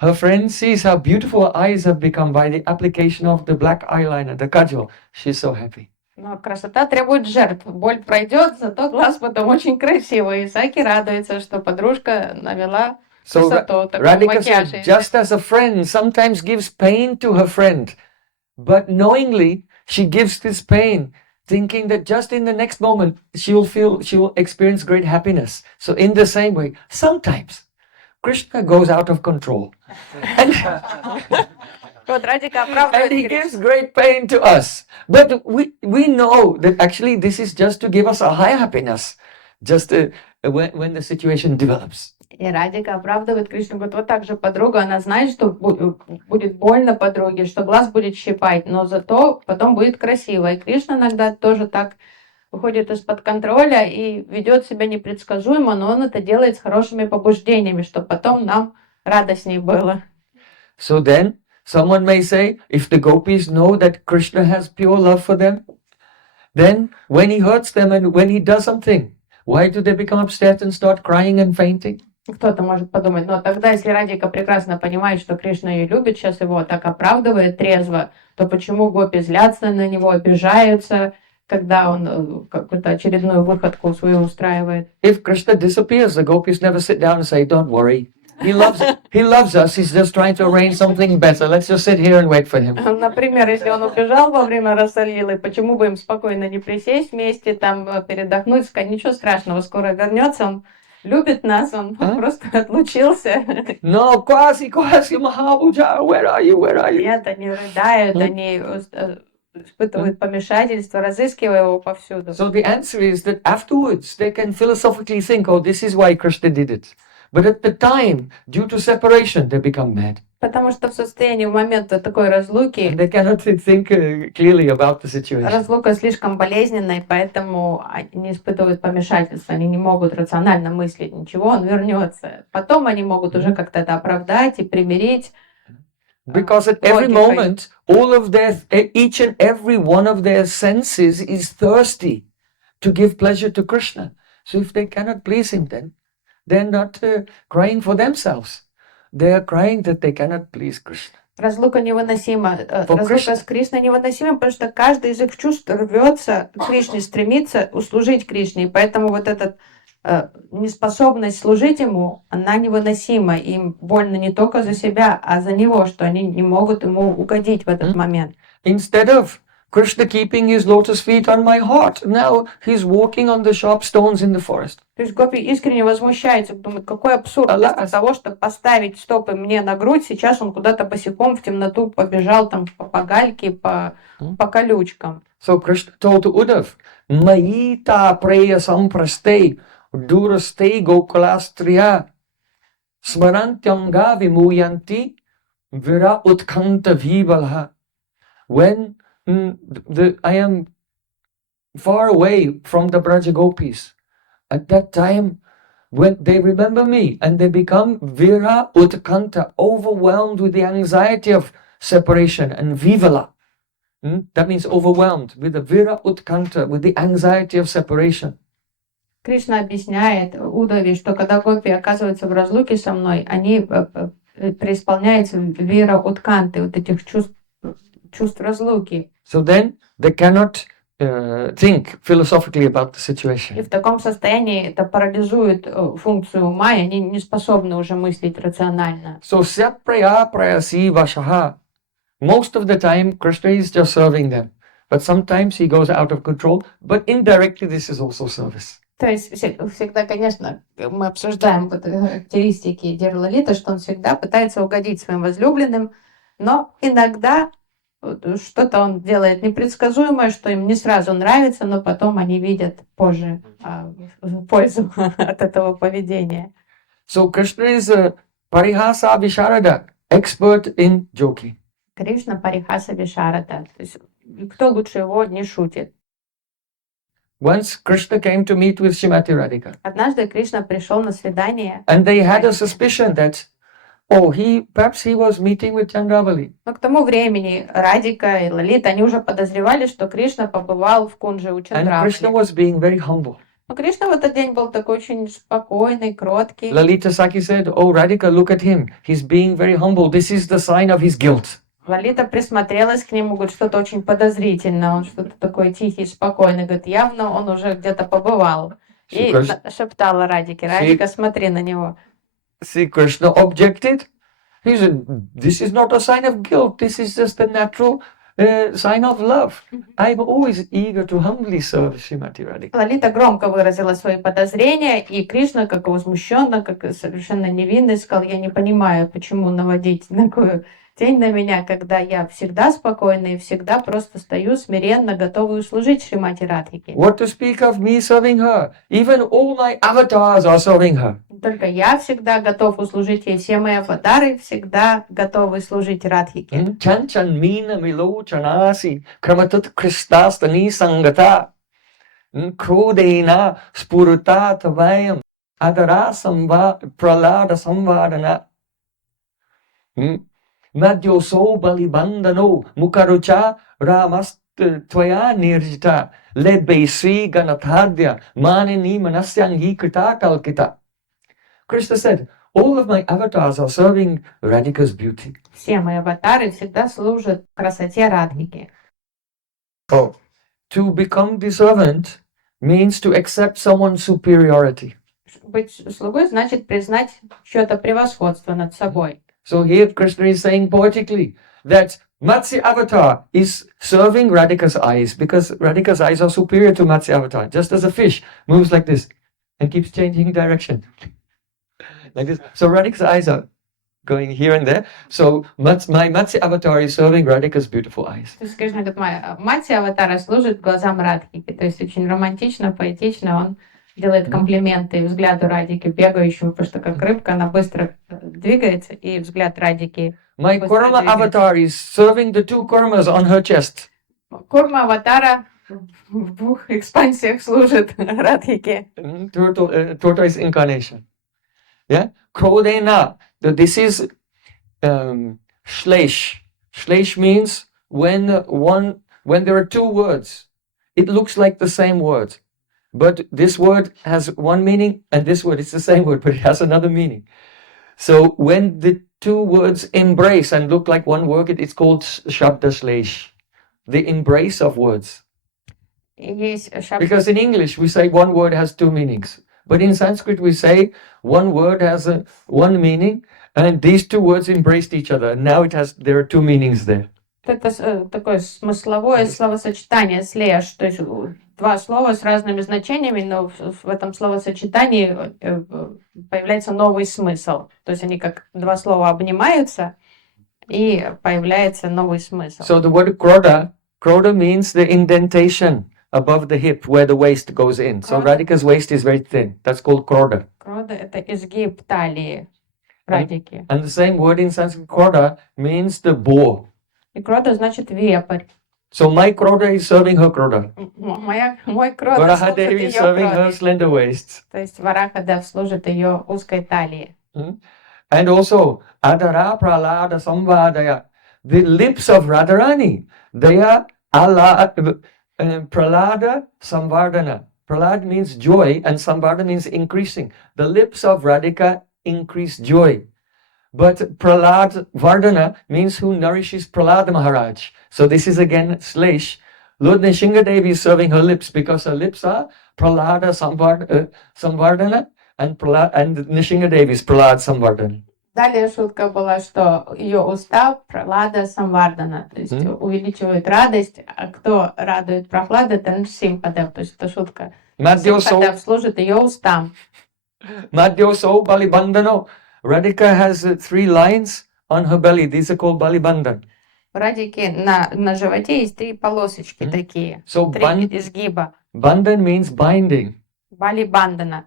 her friend sees how beautiful her eyes have become by the application of the black eyeliner, the kajal, she's so happy. Но красота требует жертв. Боль пройдет, зато глаз потом очень красивый. И Саки радуется, что подружка навела So красоту, такой Radhika макияж. said, just as a friend sometimes gives pain to her friend, but knowingly she gives this pain, thinking that just in the next moment she will experience great happiness. So in the same way, sometimes Krishna goes out of control. And, Вот Радика and оправдывает he Кришну. gives great pain to us. But we know that actually this is just to give us a higher happiness, just when the situation develops. И Радика оправдывает Кришну. Говорит: вот так же подруга, она знает, что будет больно подруге, что глаз будет щипать, но зато потом будет красиво. И Кришна иногда тоже так выходит из-под контроля и ведет себя непредсказуемо, но он это делает с хорошими побуждениями, чтобы потом нам радостней было. So then, someone may say, if the gopis know that Krishna has pure love for them, then when he hurts them and when he does something, why do they become upset and start crying and fainting? Кто-то может подумать: но тогда, если Радика прекрасно понимает, что Кришна ее любит, сейчас его так оправдывает трезво, то почему гопи злятся на него, обижаются, когда он какую-то очередную выходку свою устраивает? If Krishna disappears, the gopis never sit down and say, "Don't worry, he loves us. He's just trying to arrange something better. Let's just sit here and wait for him. Например, если он убежал во время Расалилы, почему бы им спокойно не присесть вместе, там передохнуть, сказать, ничего страшного, скоро вернется, он любит нас, он просто отлучился. No, quasi, Mahapuja, where are you? Where are you? Нет, они рыдают, они испытывают помешательство, разыскивая его повсюду. So the answer is that afterwards they can philosophically think, oh, this is why Krishna did it. But at the time, due to separation, they become mad. Потому что в состоянии в момент такой разлуки, And they cannot think clearly about the situation. разлука слишком болезненная, поэтому они испытывают помешательство, они не могут рационально мыслить ничего, он вернется. Потом они могут уже как-то это оправдать и примирить. Because at every moment, each and every one of their senses is thirsty to give pleasure to Krishna. So if they cannot please him, then they're not crying for themselves. They are crying that they cannot please Krishna. Разлука невыносима. Разлука с Кришной невыносима, потому что каждый из их чувств рвется к Кришне, стремится услужить Кришне. И поэтому вот эта неспособность служить ему, она невыносима. Им больно не только за себя, а за него, что они не могут ему угодить в этот момент. Instead of Krishna keeping his lotus feet on my heart, now he's walking on the sharp stones in the forest. То есть гопи искренне возмущаются, думают, какой абсурд. Вместо того, чтобы поставить стопы мне на грудь, сейчас он куда-то босиком в темноту побежал там по гальке, по колючкам. So Krishna told to Uddhav, Mayita preya sampraste duraste gokulastriya smarantyanga vimuyanti vira utkanta vibalha. When I am far away from the Braja Gopis, at that time, when they remember me and they become vira utkanta, overwhelmed with the anxiety of separation, and vivala, that means overwhelmed with the vira utkanta, with the anxiety of separation. Кришна объясняет Удаве, что когда гопи оказываются в разлуке со мной, они преисполняются вира утканты, вот этих чувств разлуки. So then they cannot think philosophically about the situation. И в таком состоянии это парализует функцию ума, и они не способны уже мыслить рационально. So Satpraya Prayasi Vashaha. Most of the time Krishna is just serving them. But sometimes he goes out of control. But indirectly this is also service. То есть всегда, конечно, мы обсуждаем вот характеристики Дерлалита, что он всегда пытается угодить своим возлюбленным, но иногда что-то он делает непредсказуемое, что им не сразу нравится, но потом они видят позже пользу от этого поведения. So Krishna is a Parihasa Visharada, expert in joking. Кришна Парихаса Вишарада. То есть кто лучше его не шутит. Once Krishna came to meet with Srimati Radhika. Однажды Кришна пришел на свидание. And they had a suspicion that, perhaps he was meeting with Chandravali. Но к тому времени Радика и Лалита, они уже подозревали, что Кришна побывал в кунже у Чандравали. And Krishna was being very humble. Но Кришна в этот день был такой очень спокойный, кроткий. Lalita Saki said, "Oh Radhika, look at him. He's being very humble. This is the sign of his guilt." Лалита присмотрелась к нему, говорит, что-то очень подозрительно, он что-то такой тихий, спокойный, говорит, явно он уже где-то побывал. И шептала Радике, Радика, смотри на него. See, Krishna objected. He said, "This is not a sign of guilt. This is just a natural sign of love. I'm always eager to humbly serve Srimati Radhika." Лалита громко выразила свои подозрения, и Кришна, как возмущенно, как совершенно невинный, сказал, я не понимаю, почему наводить такую тень на меня, когда я всегда спокойна и всегда просто стою смиренно, готовый услужить Шримати Радхике. What to speak of me serving her? Even all my avatars are serving her. Только я всегда готов услужить ей, все мои аватары всегда готовы служить Радхике. Chanchan mina milochanasi kramatut kristastani sangata krudena spurata tavayam adara pralada samvadana Madhya so balibandano mukarucha ramast tvaya nirjita led by Sri Ganathadya manini manasyangi krita kalkita. Krishna said, all of my avatars are serving Radhika's beauty. Все мои аватары всегда служат красоте Радхики. To become the servant means to accept someone's superiority. Быть слугой значит признать чье-то превосходство над собой. So here Krishna is saying poetically that Matsya avatar is serving Radhika's eyes because Radhika's eyes are superior to Matsya avatar. Just as a fish moves like this and keeps changing direction. Like this. So Radhika's eyes are going here and there. So my Matsya avatar is serving Radhika's beautiful eyes. То есть, скажем, этот мать аватара служит глазам Радхики. То есть очень романтично, поэтично он делает комплименты взгляду Радики, бегающему, потому что как рыбка, она быстро двигается, и взгляд Радики My быстро Kurma двигается. avatar is serving the two Kurmas on her chest. Курма аватара в двух экспансиях служит Радхике. Tortoise incarnation. Yeah? Krodena. This is Shleish. Shleish means when there are two words, it looks like the same word. But this word has one meaning and this word is the same word, but it has another meaning. So when the two words embrace and look like one word, it's called Shabda Shleish. The embrace of words. Есть Because in English we say one word has two meanings. But in Sanskrit we say one word has one meaning and these two words embraced each other. And now there are two meanings there. Это такое смысловое словосочетание слеш, то есть два слова с разными значениями, но в этом словосочетании появляется новый смысл. То есть они как два слова обнимаются, и появляется новый смысл. So the word kroda means the indentation above the hip where the waist goes in. So Radhika's waist is very thin. That's called kroda. Крода — это изгиб талии Радики. And the same word in Sanskrit, kroda, means the boar. И крода значит вепрь. So my kroda is serving her kroda. Мой крода Varaha служит Devi ее is serving her кроде. slender waist. То есть Варахадев служит ее узкой талии. And also, Adara Pralada Samvadaya. The lips of Radharani, they are Pralada Samvardana. Pralad means joy and Samvardana means increasing. The lips of Radhika increase joy. But Pralad Vardana means who nourishes Pralad Maharaj. So this is again Shleish. Lord Nishingadevi is serving her lips because her lips are Pralada Samvardana and Nishingadevi is Pralad Samvardana. Далее шутка была, что ее уста Прохлада Самвардана, то есть увеличивает радость, а кто радует Прохлада, это Симхадев, то есть это шутка. Симхадев служит ее устам. Madhya so Balibandano. Radhika has 3 lines on her belly. These are called Balibandhan. В Радике на животе есть 3 полосочки такие, So 3 изгиба. Bandhan means binding. Бали бандана.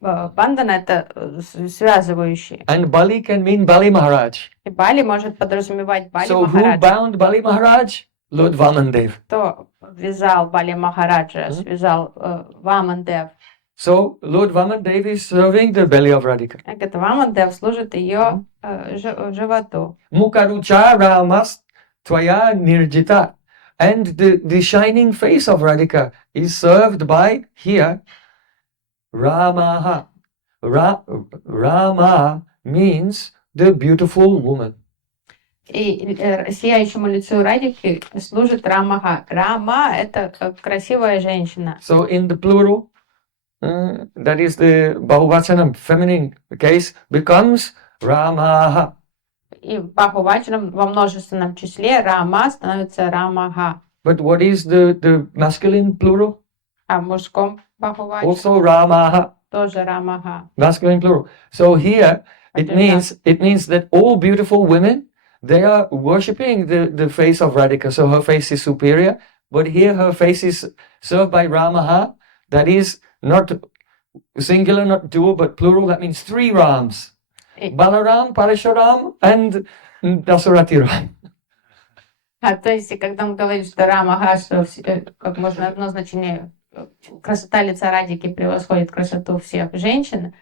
Бандана это связывающие. And Bali can mean Bali Maharaj. И Бали может подразумевать Бали So who Махараджа. bound Bali Maharaj? Lord Vamandev. Кто вязал Бали Махараджа, связал Вамандев. So Lord Vamandev is serving the belly of Radhika. Это Вамандев служит ее животу. Mukarucha Ramas Tvaya Nirjita. And the shining face of Radhika is served by here Ramaha. Rama means the beautiful woman. И сияющему лицу Радики служит Рамаха. Рама — это красивая женщина. So in the plural, that is the Bahuvachanam, feminine case, becomes Ramaha. И в Бахувачанам во множественном числе Рама становится Рамаха. But what is the masculine plural? А в мужском Бахувачане Also Ramaha, тоже Рамаха. masculine plural. So here it means that all beautiful women, they are worshipping the face of Radhika. So her face is superior, but here her face is served by Ramaha. That is not singular, not dual, but plural. That means 3 Rams. Balaram, Parashuram, and Dasarati Ram. То есть, когда мы говорим, что Рамаха, что как можно одно значение, красота лица Радики превосходит красоту всех женщин,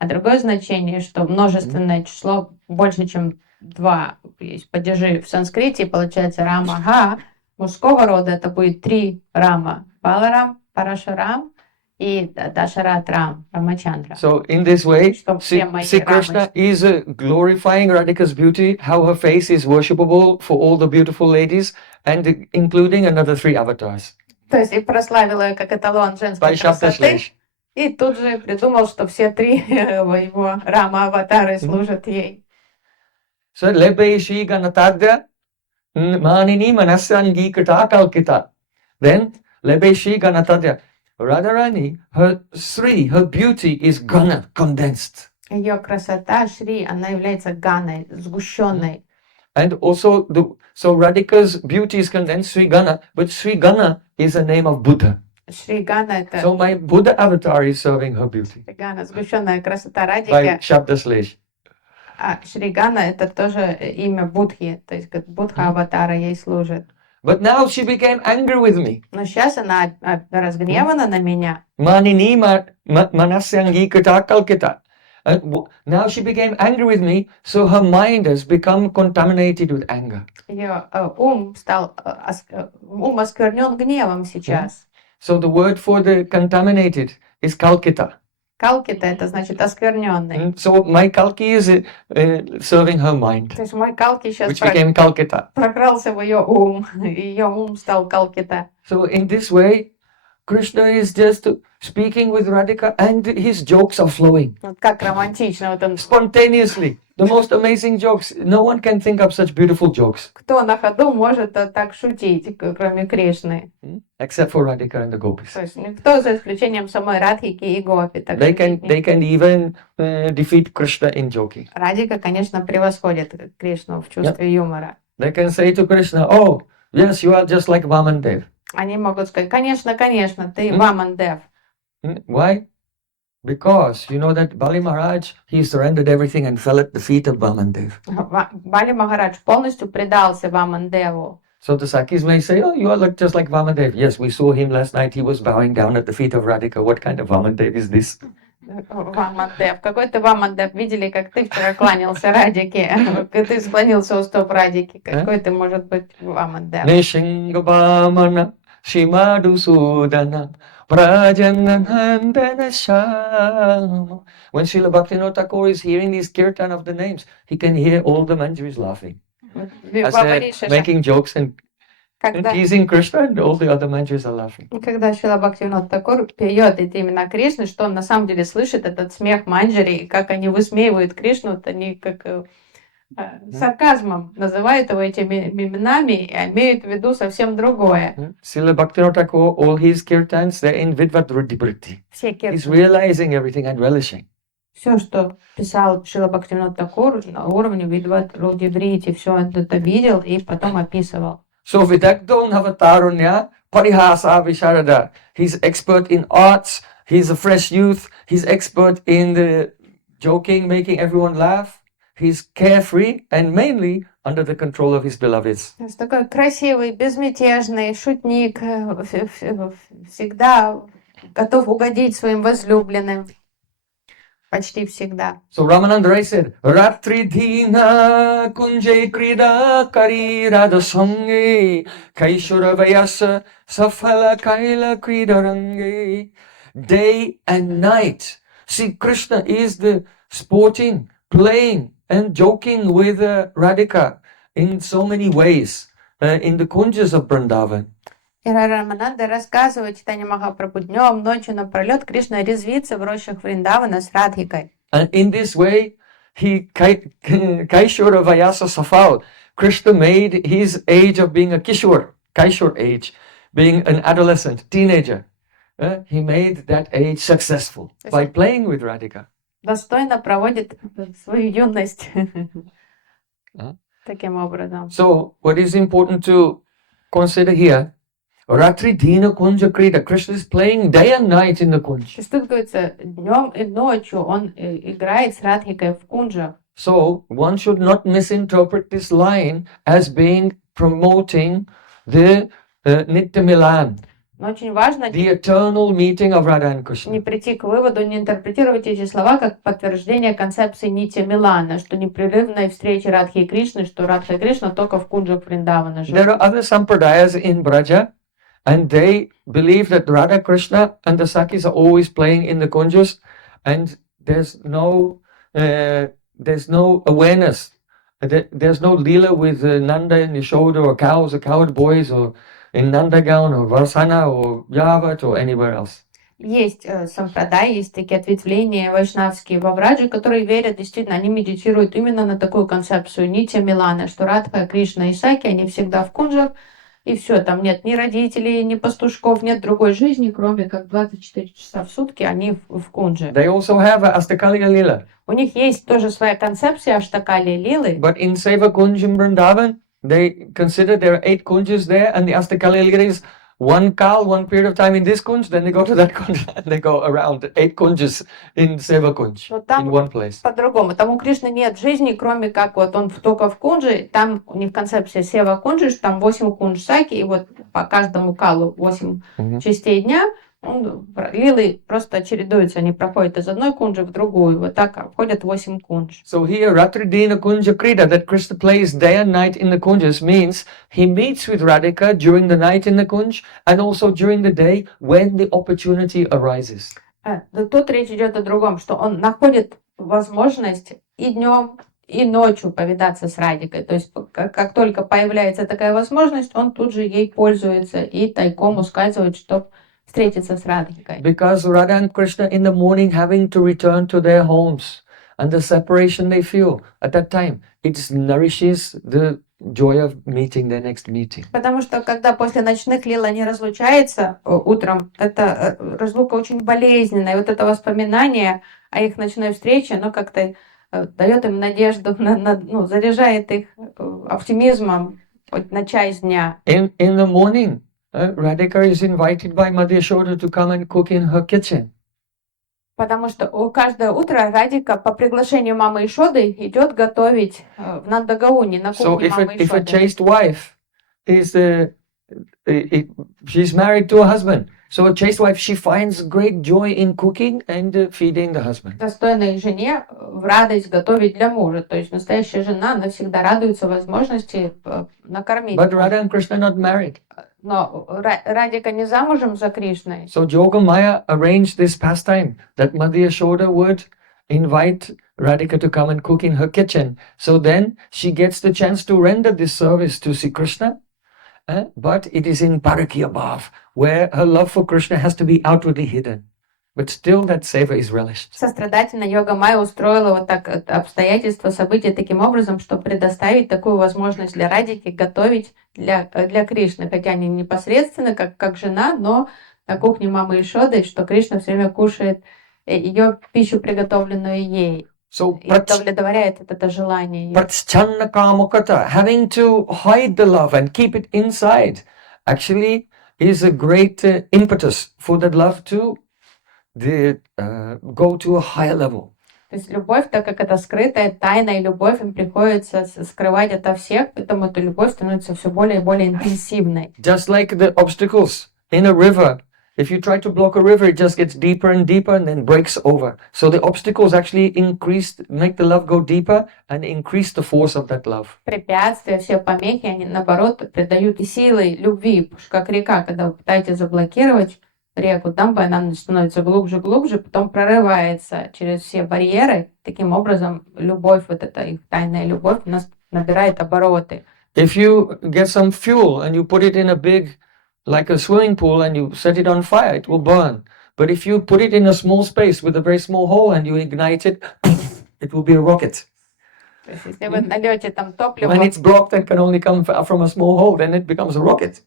а другое значение, что множественное число больше, чем 2 есть падежи в санскрите, получается Рамаха. Мужского рода это будет 3 Рама. Баларам, Парашурам и Дашарат Рам, Рамачандра. So in this way, see Krishna is glorifying Radhika's beauty, how her face is worshipable for all the beautiful ladies, and including another 3 avatars. То есть и прославил ее как эталон женской красоты. И тут же придумал, что все три его Рама-аватары служат ей. So lebe Shri Ganatadya Manini Manasyangi Krita Kalkita. Then lebe Shri Ganatadya. Radharani, her beauty is Gana, condensed. Ее красота, Шри, она является ганой, сгущенной. And also, so Radhika's beauty is condensed, Sri Gana, but Sri Gana is the name of Buddha. Шри Гана это So my Buddha avatar is serving her beauty Гана, сгущенная красота by Радики, Shabda Slesh. а Шри Гана это тоже имя Будхи, то есть как Будха аватара ей служит. But now she became angry with me. Но сейчас она разгневана на меня. Manini Manasyangi Krita Kalkita. Now she became angry with me, so her mind has become contaminated with anger. Ее ум осквернен гневом сейчас. So the word for the contaminated is Kalkita. Калкита это значит оскверненный. So my Kalki is serving her mind, То есть мой Калки сейчас which became Kalkita. прокрался в ее ум. Ее ум стал Калкита. So in this way, Krishna is just speaking with Radhika and his jokes are flowing Вот как романтично. Вот он, spontaneously. The most amazing jokes. No one can think of such beautiful jokes кто на ходу может так шутить, кроме Кришны. except for Radhika and the gopis. То есть никто, за исключением самой Радхики и Гопи. Так They шутить не- can even defeat Krishna in joking. Радика, конечно, превосходит Кришну в чувстве юмора. They can say to Krishna, "Oh, yes, you are just like Vamandev." Они могут сказать, конечно, конечно, ты Вамандев. Why? Because you know that Bali Maharaj, he surrendered everything and fell at the feet of Vamandev. Бали Махарадж полностью предался Вамандеву. So the Sakis may say, "Oh, you are just like Vamandev." Yes, we saw him last night. He was bowing down at the feet of Radhika. What kind of Vamandev is this? Вамандев. Какой ты Вамандев? Видели, как ты вчера кланялся Радике? Ты склонился у стоп Радики. Какой ты, может быть, Вамандев? Nishingabhamana Shimadu Sudana Prajanandana Shama. When Srila Bhaktivinoda Thakur is hearing these kirtan of the names, he can hear all the manjaris laughing. As they're making jokes and teasing Krishna, and all the other manjaris are laughing. Когда Шрила Бхактивинода Такур поет эти имена Кришны, что он на самом деле слышит этот смех манджари, и как они высмеивают Кришну, вот они как сарказмом называют его этими именами и имеют в виду совсем другое. Srila Bhaktivinoda Thakur, all his kirtans, they're in Vidvat Ruddhibriti. Все He's realizing everything and relishing. Все, что писал Шрила Бхактивинода Такур на уровне Видват Руди Брити, все это видел и потом описывал. So Vidagdo Navatarunya Parihasa Visharada. He's expert in arts, he's a fresh youth, he's expert in the joking, making everyone laugh. He's carefree and mainly under the control of his beloveds. То есть такой красивый, безмятежный шутник, всегда готов угодить своим возлюбленным. Почти всегда. So Ramananda Rai said, Ratri Dina Kunje Krida Kari Radha Sange Kaishura Vayasa Safala Kaila Krida Range. Day and night. See, Krishna is the sporting, playing and joking with Radhika in so many ways in the kunjas of Vrindavan. И Рамананда рассказывает Чайтанья Махапрабху днем, ночью напролет Кришна резвится в рощах Вриндавана с Радхикой. And in this way, he Kaishura Vayasa Safal. Krishna made his age of being a Kishore, Kaishore age, being an adolescent, teenager. He made that age successful by playing with Radhika. Достойно проводит свою юность таким образом. So, what is important to consider here? Ratri Dina Kunja Krita. Krishna is playing day and night in the Kunj. То есть тут говорится, днем и ночью он играет с Радхикой в кунджах. So, one should not misinterpret this line as being promoting the Nitya Milan, Но очень важно the eternal meeting of Radha and Krishna. не прийти к выводу, не интерпретировать эти слова как подтверждение концепции Нитья Милана, что непрерывной встречи Радхи и Кришны, что Радха и Кришна только в кунджах Вриндавана There живут. are other sampradayas in Braja, and they believe that Radha Krishna and the Sakis are always playing in the kunjas, and there's no awareness. There's no lila with Nanda and Yashoda or cows or cowherd boys or in Nandagown or Varsana or Yavat or anywhere else. Есть сампрадай, есть такие ответвления вайшнавские во Враджи, которые верят, действительно, они медитируют именно на такую концепцию Нитя Милана, что Радха, Кришна и Саки, они всегда в кунджах, и все, там нет ни родителей, ни пастушков, нет другой жизни, кроме как 24 часа в сутки они в кунже. They also have a Astakaliya Lila. У них есть тоже своя концепция Аштакали Лилы, But in Seva Kunj in Vrindavan, they consider there are 8 kunjas there, and the Astakaliya Lila is one kal, one period of time in this kunj, then they go to that kunj, and they go around 8 kunjas in Seva Kunj, но там in one place. по-другому. Там у Кришны нет жизни, кроме как вот он только в кунже, там у них концепция Сева Кунджи, что там 8 кунж Саки, и вот по каждому калу 8 Mhm. частей дня. Лилы просто чередуются, они проходят из одной кунджи в другую, вот так обходят 8 кунж. So here, Ratridina Kunja Krida, that Krishna plays day and night in the kunjas, means he meets with Radhika during the night in the kunj and also during the day when the opportunity arises. Тут речь идет о другом, что он находит возможность и днем, и ночью повидаться с Радикой. То есть как только появляется такая возможность, он тут же ей пользуется и тайком ускальзывает, чтобы встретиться с Радикой. Because Radha and Krishna in the morning having to return to their homes and the separation they feel at that time, it nourishes the joy of meeting their next meeting. Потому что когда после ночных лил они разлучаются утром, это разлука очень болезненная. И вот это воспоминание о их ночной встрече, оно как-то дает им надежду, заряжает их оптимизмом хоть на часть дня. In the morning, Radhika is invited by Madhya to come and cook in her kitchen. Потому что каждое утро Радика по приглашению мамы Ишоды идет готовить в Нандагауне на So кухне мамы if a Ишоды. chaste wife is she's married to a husband, so a chaste wife, she finds great joy in cooking and feeding the husband. Достойной жене в радость готовить для мужа. То есть настоящая жена, она всегда радуется возможности накормить. But мужа. Radha and Krishna are not married. Но Радика не замужем за Кришной. So Yogamaya arranged this pastime that Madhya would invite Radhika to come and cook in her kitchen. So then she gets the chance to render this service to Sri Krishna. But it is in Parakya Bhav, where her love for Krishna has to be outwardly hidden. But still that seva is relished. Сострадательно Йога Майя устроила вот так обстоятельства, события таким образом, чтобы предоставить такую возможность для Радики готовить для Кришны. Хотя они непосредственно, как жена, но на кухне мамы Ишоды, что Кришна все время кушает ее пищу, приготовленную ей. So И удовлетворяет это желание ее. Pratschanna Kamakata, having to hide the love and keep it inside, actually is a great impetus for that love to go to a higher level. То есть любовь, так как это скрытая, тайная любовь, им приходится скрывать ото всех, поэтому эта любовь становится все более и более интенсивной. Just like the obstacles in a river, if you try to block a river, it just gets deeper and deeper and then breaks over. So the obstacles actually make the love go deeper and increase the force of that love. Препятствия, все помехи, они наоборот придают и силой любви, потому что как река, когда вы пытаетесь заблокировать реку, дамба, она становится глубже, потом прорывается через все барьеры. Таким образом, любовь, вот эта их тайная любовь, у нас набирает обороты. If you get some fuel and you put it in a big, like a swimming pool, and you set it on fire, it will burn. But if you put it in a small space with a very small hole and you ignite it, it will be a rocket. То есть, если вы нальете там топливо, When it's blocked and can only come from a small hole, then it becomes a rocket.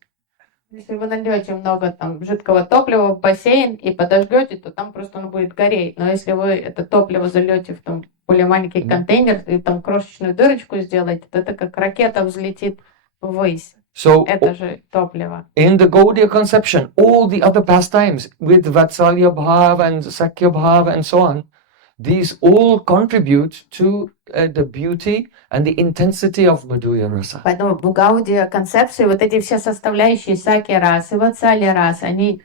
если вы нальете много там жидкого топлива в бассейн и подожгете, то там просто оно будет гореть. Но если вы это топливо зальете в там более маленький контейнер и там крошечную дырочку сделаете, то это как ракета взлетит ввысь. So Это же топливо. in the Gaudiya conception, all the other pastimes with Vatsalya Bhav and Sakya Bhav and so on, these all contribute to the beauty and the intensity of Madhya Rasa. Поэтому в Гаудия концепции вот эти все составляющие саки расы, ватсали расы, они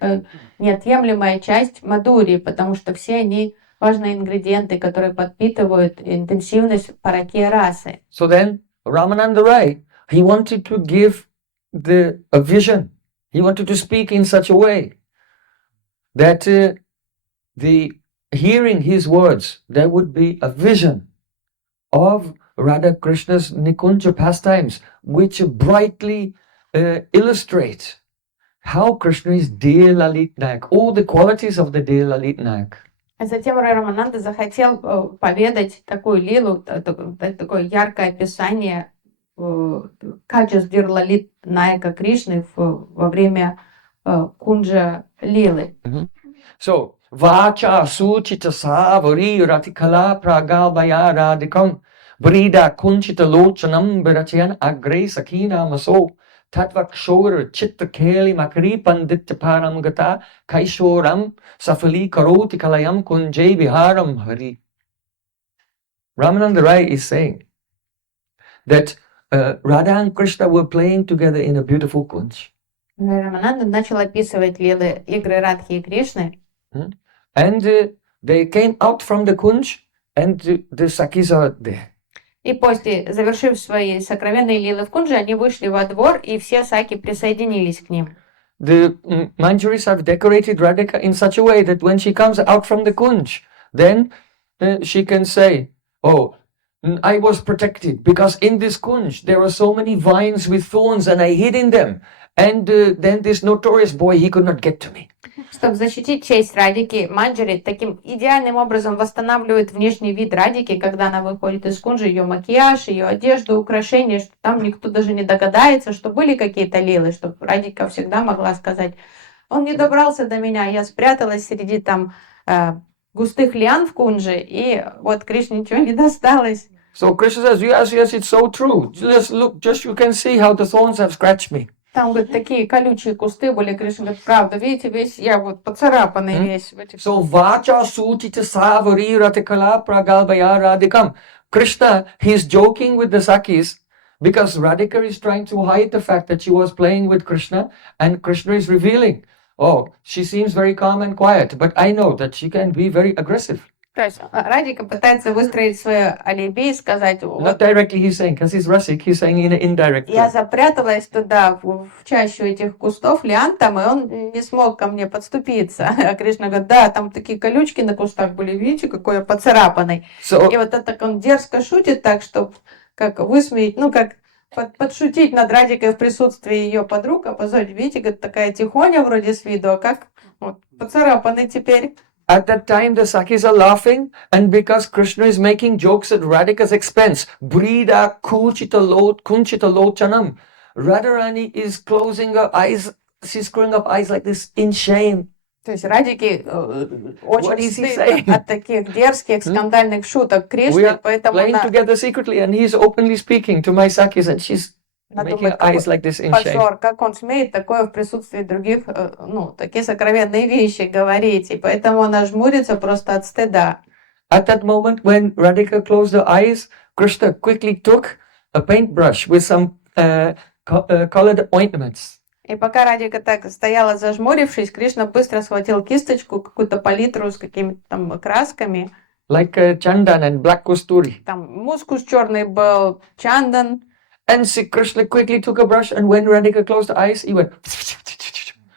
неотъемлемая часть Мадхурии, потому что все они важные ингредиенты, которые подпитывают интенсивность параки расы. So then Ramananda Rai, he wanted to give a vision. He wanted to speak in such a way that hearing his words, there would be a vision of Radha Krishna's Nikunja pastimes, which brightly illustrate how Krishna is Dear Lalit Nayak, all the qualities of the Dear Lalit Nayak. А затем Рамананда захотел поведать такую лилу, такое яркое описание качеств Дирлалит Наяка Кришны во время кунджа лилы. So, Vacha Suchita Savari Ratikala Pragal Bayara Dikam Brida Kunchita Lochanam Biratian Agre Sakina Maso Tatvak Shor Chitta Keli Makri Pandita Param Gata Kaishoram Safali Karoti Kalayam Kunjay Viharam Hari. Ramananda Rai is saying that Radha and Krishna were playing together in a beautiful kunj. Рамананда начал описывать лилы игры Радхи и Кришны. And they came out from the kunj and the Sakis are there. И после, завершив свои сокровенные лилы в кунже, они вышли во двор, и все саки присоединились к ним. The Manjuris have decorated Radhika in such a way that when she comes out from the kunj, then she can say, oh, I was protected because in this kunj there are so many vines with thorns and I hid in them. And then this notorious boy, he could not get to me. Чтобы защитить честь Радики, Манджари таким идеальным образом восстанавливает внешний вид Радики, когда она выходит из кунжи, ее макияж, ее одежду, украшения, что там никто даже не догадается, что были какие-то лилы, чтобы Радика всегда могла сказать, он не добрался до меня, я спряталась среди там густых лиан в кунже, и вот Кришне ничего не досталось. So Krishna says, yes, it's so true. Just look, just you can see how the thorns have scratched me. Там, говорит, такие колючие кусты были, Кришна говорит, правда, видите, весь, я вот поцарапанный весь. В этих... So, vacha sutita savari ratikala pragalbaya radikam. Krishna, he's joking with the Sakis because Radhika is trying to hide the fact that she was playing with Krishna and Krishna is revealing, oh, she seems very calm and quiet, but I know that she can be very aggressive. То есть Радика пытается выстроить свое алиби и сказать, Not directly he's saying, because he's Rasik, he's saying in an indirect way. Я запряталась туда, в чащу этих кустов, лиан там, и он не смог ко мне подступиться. А Кришна говорит, да, там такие колючки на кустах были, видите, какой я поцарапанный. И вот это так он дерзко шутит так, чтобы как высмеять, ну как подшутить над Радикой в присутствии ее подруг, а позорить, видите, говорит, такая тихоня вроде с виду, а как вот, поцарапанный теперь. At that time, the Sakis are laughing, and because Krishna is making jokes at Radhika's expense, Brida Kunchita Lochanam, Radharani is closing her eyes, she's screwing up eyes like this in shame. То есть Радики очень стыдно от таких дерзких, скандальных шуток Кришны, поэтому playing together secretly, and he's openly speaking to my Sakis, and she's making eyes like this in shame. Позор, как он смеет такое в присутствии других, ну, такие сокровенные вещи говорить, и поэтому она жмурится просто от стыда. At that moment, when Radhika closed her eyes, Krishna quickly took a paintbrush with some colored ointments. И пока Радика так стояла зажмурившись, Кришна быстро схватил кисточку, какую-то палитру с какими-то там красками. Like chandan and black kusturi. Там мускус черный был, чандан. And Krishna quickly took a brush, and when Radhika closed her eyes, he went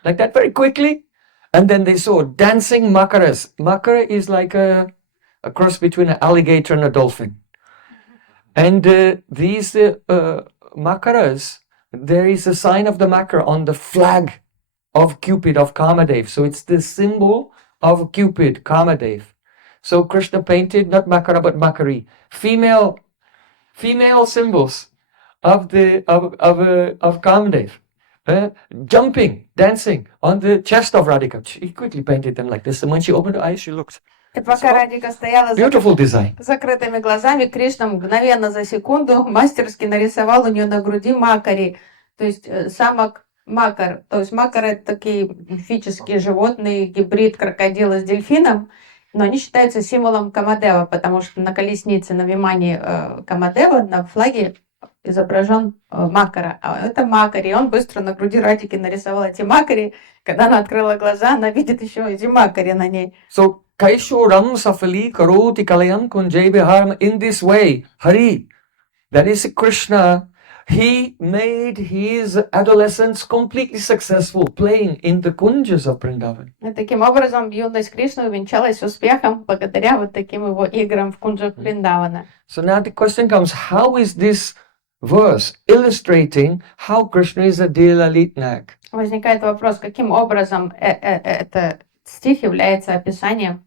like that very quickly. And then they saw dancing makaras. Makara is like a cross between an alligator and a dolphin. And these makaras, there is a sign of the makara on the flag of Cupid, of Kamadev. So it's the symbol of Cupid, Kamadev. So Krishna painted not makara but makari, female symbols of Kamadev, jumping, dancing on the chest of Radhika. She quickly painted them like this, and when she opened her eyes, she looked. И пока Радика стояла с закрытыми глазами, Кришна мгновенно за секунду мастерски нарисовал у нее на груди макари, то есть самок макар. То есть макар — это такие мифические животные, гибрид крокодила с дельфином, но они считаются символом Камадева, потому что на колеснице, на вимане Камадева, на флаге изображен макара, а это макари. И он быстро на груди Радики нарисовал эти макари. Когда она открыла глаза, она видит еще эти макари на ней. So, Kaishoram Safali Karoti Kalayam Kunjay Viharam, in this way, Hari, that is Krishna, he made his adolescence completely successful playing in the kunjas of Vrindavan. И таким образом юность Кришны увенчалась успехом благодаря вот таким его играм в кунджах Вриндавана. So now the question comes, how is this verse illustrating how Krishna is a Dear Lalit Nayak? Возникает вопрос, каким образом этот стих является описанием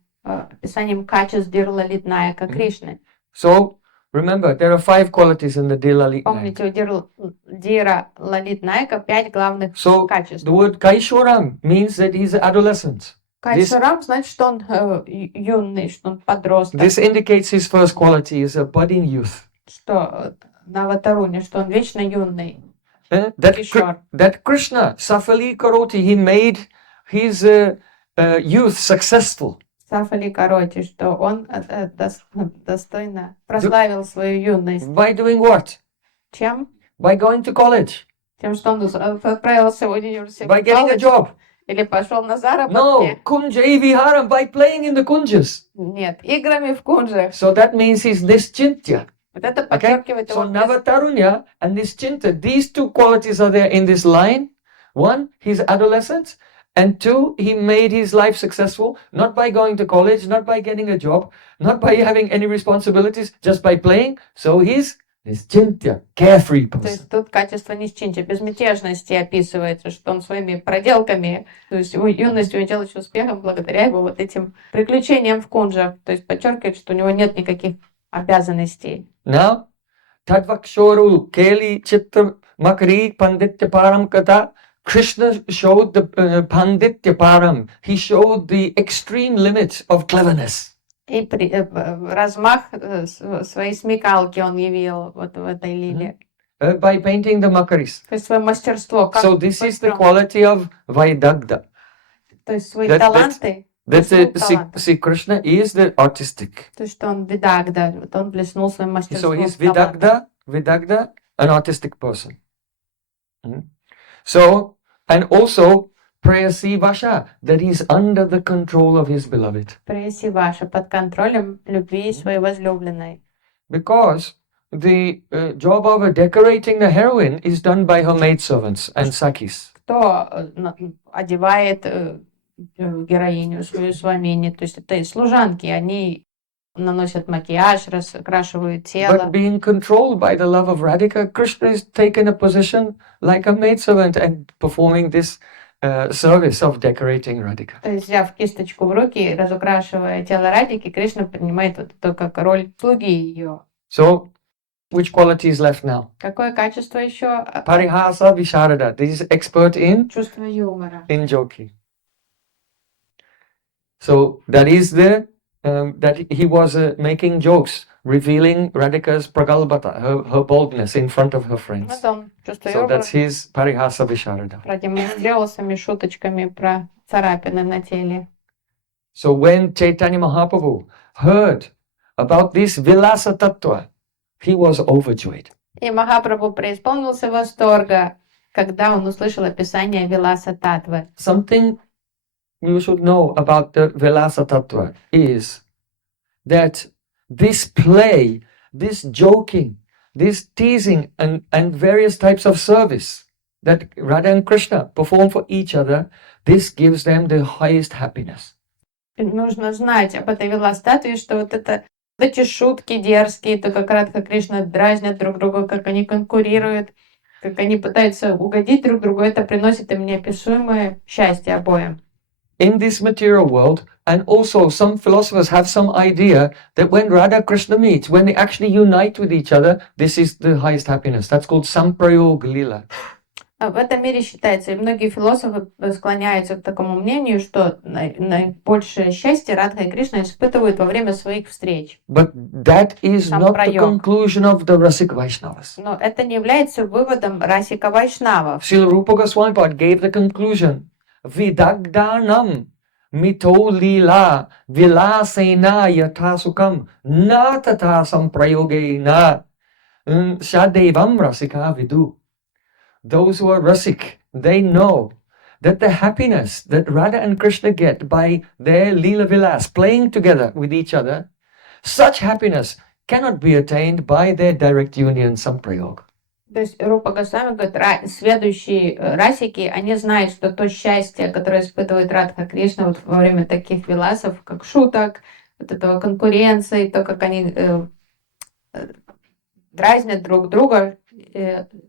качеств Дирла-Литнаяка Кришны. So remember, there are 5 qualities in the Dila Помните, у Дира-Лалит-Найка 5 главных So качеств. the word Kaishoram means that he's an adolescent. Кайшурам значит, что он юный, что он подросток, This indicates his first quality is a budding youth. что Наватаруня, что он вечно юный. That Krishna, Safali Karoti, he made his youth successful. Сафали Кароти, что он достойно прославил свою юность. By doing what? Чем? By going to college. Тем, что он отправился в университет. By getting a job. Или пошел на No, заработки. Kunja Viharam, by playing in the kunjas. Нет, играми в кунжах. So that means he's nischintya. Вот это Okay? подчеркивает So его. Navatarunya and nischinta, these 2 qualities are there in this line. 1, he's adolescent. And 2, he made his life successful, not by going to college, not by getting a job, not by having any responsibilities, just by playing. So he's nischintya, carefree То person. есть тут качество нищинча, безмятежности описывается, что он своими проделками, то есть его юность увенчалась успехом благодаря его вот этим приключениям в кунжах. То есть подчеркивает, что у него нет никаких обязанностей. Now, Tadvakshoru, Keli, Chitra, Makari, Panditya Param Kata, Krishna showed the Panditya Param. He showed the extreme limits of cleverness. И размах своей смекалки он явил вот в этой лиле. By painting the Makaris. То есть свое мастерство. Как So this is the построен. quality of Vaidagda. То есть свои that- таланты. That Блеснул талантом. see, Krishna is the artistic. То есть что он видагда, вот он блеснул своим So мастерством. he's талантом. Vidagda, an artistic person. So, and also Prayasi Vasha, that he's under the control of his beloved. Преси ваша под контролем любви своей возлюбленной. Because the job of decorating the heroine is done by her maidservants and sakis. Кто одевает героиню свою свамини, то есть это и служанки, они наносят макияж, раскрашивают тело. But being controlled by the love of Radhika, Krishna is taken a position like a maidservant and performing this service of decorating Radhika. То есть, взяв кисточку в руки, разукрашивая тело Радики, Кришна принимает вот это как роль слуги ее. So, which quality is left now? Какое качество еще? Parihasa Visharada. This is expert in Чувство юмора. joking. So that is the that he was making jokes, revealing Radhika's pragalbhata, her boldness in front of her friends. Вот он, чувство So юмора, that's his parihasa visharada. продемонстрировал своими шуточками про царапины на теле. So when Chaitanya Mahaprabhu heard about this vilasa tattva, he was overjoyed. И Махапрабху преисполнился восторга, когда он услышал описание Виласа Татвы. Something you should know about the vilasa tattva is that this play, this joking, this teasing and various types of service that Radha and Krishna perform for each other, this gives them the highest happiness. Нужно знать об этой Вилас-татве, что вот эти шутки дерзкие, то как Радха Кришна дразнят друг друга, как они конкурируют, как они пытаются угодить друг другу, это приносит им неописуемое счастье обоим. In this material world, and also some philosophers have some idea that when Radha Krishna meet, when they actually unite with each other, this is the highest happiness. That's called Samprayog Lila. В этом мире считается, и многие философы склоняются к такому мнению, что наибольшее счастье Радха и Кришна испытывают во время своих встреч. But that is not the Samprayog. conclusion of the Rasik Vaishnavas. Но это не является выводом Расика Вайшнавов. Srila Rupa Goswami Pad gave the conclusion. Vidagdanam mito lila vilasena yatasukam na tata samprayogena shadevam rasika vidu. Those who are rasik, they know that the happiness that Radha and Krishna get by their Leela Vilas playing together with each other, such happiness cannot be attained by their direct union samprayog. То есть Рупа Госвами говорит, следующие расики, они знают, что то счастье, которое испытывает Радха Кришна вот во время таких виласов, как шуток, вот этого конкуренции, то, как они дразнят друг друга,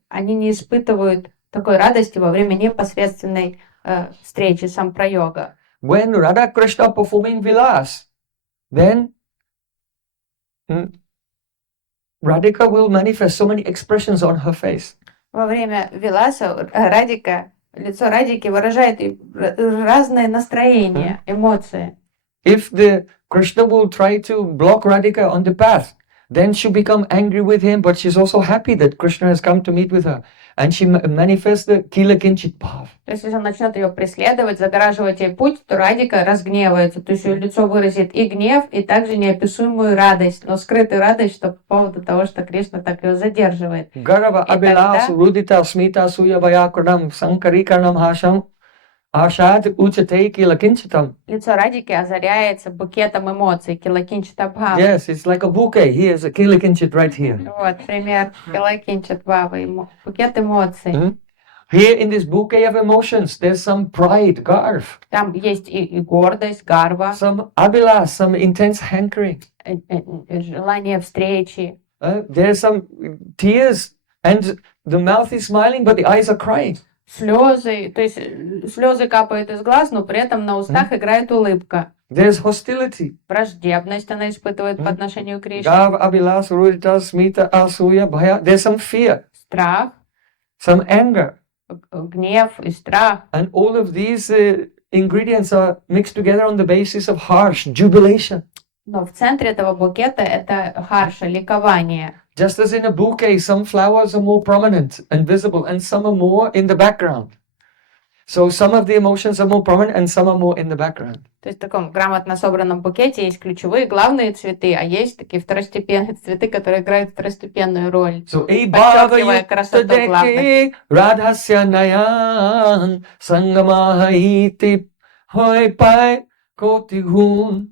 они не испытывают такой радости во время непосредственной встречи сампрайога. When Radha Krishna performing vilas, then Radhika will manifest so many expressions on her face. Во время виласа Радика, лицо Радики выражает разные настроения, эмоции. If the Krishna will try to block Radhika on the path, then she'll become angry with him, but she's also happy that Krishna has come to meet with her. And she manifests the kila kinchit bhav. То есть, если он начнет ее преследовать, загораживать ей путь, то Радика разгневается. То есть, ее лицо выразит и гнев, и также неописуемую радость, но скрытую радость, что по поводу того, что Кришна так ее задерживает. Garava abilas rudita smita suya vayakranam sankarikaranam hasham ashad uchate kila kinchitam. Лицо Радики озаряется букетом эмоций, килакинчита бхава. Yes, it's like a bouquet. Here's a kila kinchit right here. Вот, пример килакинчит бхавы, букет эмоций. Here in this bouquet of emotions, there's some pride, garv, Там есть и гордость, гарва, some abhilas, some intense hankering. желание встречи. There's some tears, and the mouth is smiling, but the eyes are crying. Слезы, то есть слезы капают из глаз, но при этом на устах играет улыбка. There's hostility. Враждебность она испытывает по отношению к Кришне. Gav, abhilas, rudita, smita, asuya, bhaya. There's some fear, Страх, some anger. гнев и страх. And all of these ingredients are mixed together on the basis of harsh jubilation. Но в центре этого букета это харша, ликование. Just as in a bouquet, some flowers are more prominent and visible, and some are more in the background. So some of the emotions are more prominent, and some are more in the background. То есть в таком грамотно собранном букете есть ключевые, главные цветы, а есть такие второстепенные цветы, которые играют второстепенную роль. So Подчеркивая красоту главных. Radhasya nayan sangamahiti hoy pai koti gun.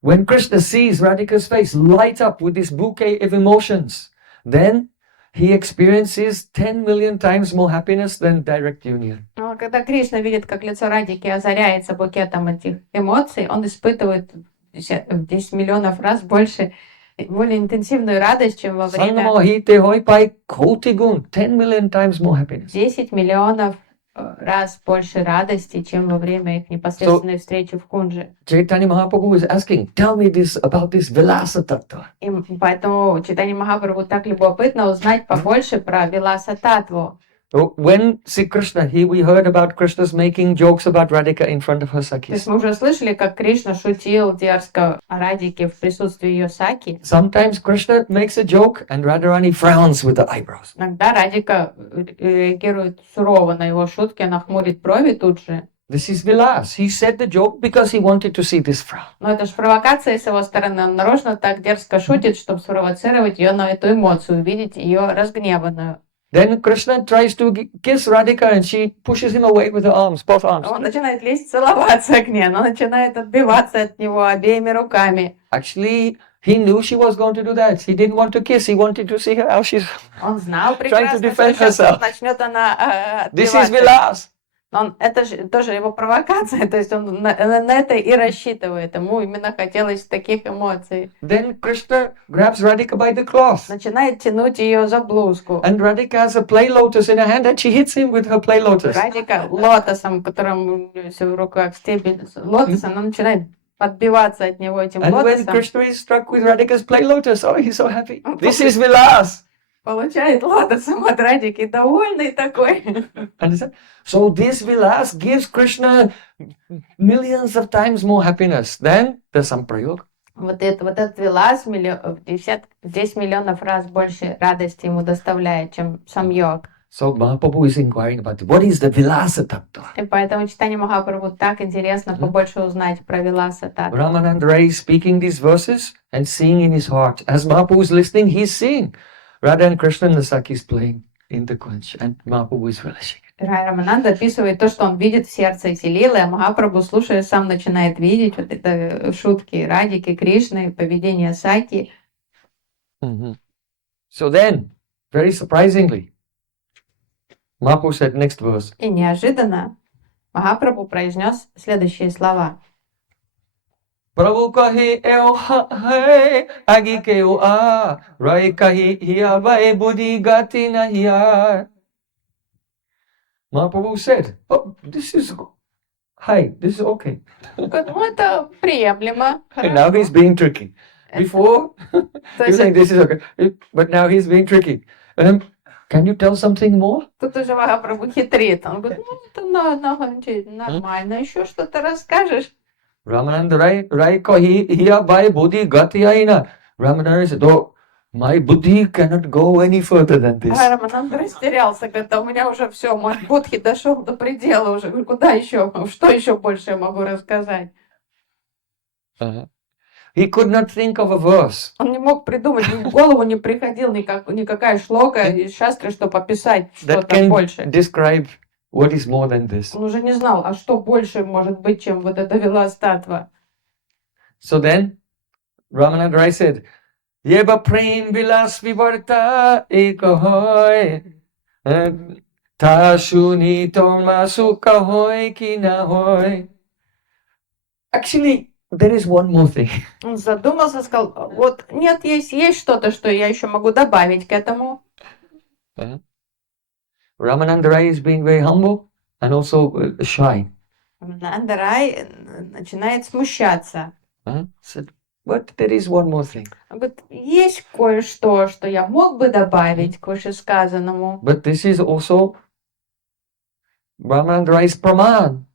When Krishna sees Radhika's face light up with this bouquet of emotions, then he experiences 10 million times more happiness than direct union. Но когда Кришна видит, как лицо Радики озаряется букетом этих эмоций, он испытывает в 10 миллионов раз более интенсивную радость, чем во время Sangamahite hoy pai koti gun, 10 million times more happiness. 10 миллионов раз больше радости, чем во время их непосредственной встречи в Кунже. Chaitanya Mahaprabhu is asking, tell me this about this Vilasa Tattva. И поэтому Чайтанья Махапрабху так любопытно узнать побольше про Виласа Таттву. When Sri Krishna, here we heard about Krishna's making jokes about Radhika in front of her То есть Sakhis. мы уже слышали, как Кришна шутил дерзко о Радике в присутствии ее Саки. Sometimes Krishna makes a joke and Radharani frowns with the eyebrows. Иногда Радика реагирует сурово на его шутки, она хмурит брови тут же. This is Vilas. He said the joke because he wanted to see this frown. Но это же провокация с его стороны. Он нарочно так дерзко шутит, чтобы спровоцировать ее на эту эмоцию, увидеть ее разгневанную. Then Krishna tries to kiss Radhika and she pushes him away with her arms, both arms. Он начинает лезть целоваться к ней, она начинает отбиваться от него обеими руками. Actually, he knew she was going to do that. He didn't want to kiss. He wanted to see her how she's... Он знал Trying to прекрасно, defend что сейчас herself. начнет она This is отбиваться. Vilas. Но это же тоже его провокация, то есть он на это и рассчитывает. Ему именно хотелось таких эмоций. Then Krishna grabs Radhika by the cloth. Начинает тянуть ее за блузку. And Radhika has a play lotus in her hand and she hits him with her play lotus. Радика лотосом, которым в руках стебель лотоса, она начинает подбиваться от него этим And when лотосом. Krishna is struck with Radhika's play lotus, oh, he's so happy. This is Vilas. Получает лотосом от Радики, довольный такой. Understand? So this Vilas gives Krishna millions of times more happiness than the Samprayog. Вот этот вилас в 10 миллионов раз больше радости ему доставляет, чем сам йог. So Mahaprabhu is inquiring about what is the Vilasa Tattva. И поэтому Чайтанья Махапрабху так интересно побольше узнать про Виласа Таттву. Ramananda is speaking these verses and seeing in his heart. As Mahaprabhu is listening, he's seeing Radha and Krishna and the Sakhis playing in the Kunj, and Mahaprabhu is relishing it. Рая Рамананда описывает то, что он видит в сердце эти лилы, а Махапрабху, слушая, сам начинает видеть вот это шутки Радики, Кришны, поведение Саки. So then, very surprisingly, Mahaprabhu said next verse. И неожиданно Махапрабху произнес следующие слова. Prabhu kahi eo hai, agi keo a, rai kahi hiya vai buddhi gati na hiya. Mahaprabhu said, oh, this is okay. Говорит, ну, это приемлемо, And now he's хорошо. being tricky. Это- Before, То he was есть saying this is okay, but now he's being tricky. Can you tell something more? тут уже Махапрабху хитрит. Он говорит, ну, это нормально, еще что-то расскажешь? Ramananda Rai kahi hiya vai buddhi gati aina. Ramananda said, oh, my buddhi cannot go any further than this. А Рамананда растерялся, говорит, а у меня уже все, мой будхи дошел до предела уже. Говорю, куда еще, что еще больше я могу рассказать? He could not think of a verse. Он не мог придумать, в голову не приходил никакая шлока из шастры, чтобы описать That что-то can больше. describe what is more than this. Он уже не знал, а что больше может быть, чем вот эта виластатва. So then, Ramananda Rai said, Yeba prem vilas vivarta ekahoy, ta shuni torma sukha hoy ki na hoy. Actually, there is one more thing. Он задумался, сказал, вот нет, есть что-то, что я еще могу добавить к этому. Ramananda Rai is being very humble and also shy. Рамананда Рай начинает смущаться. Said, but there is one more thing. Он говорит, есть кое-что, что я мог бы добавить к вышесказанному. But this is also Ramananda Rai's praman.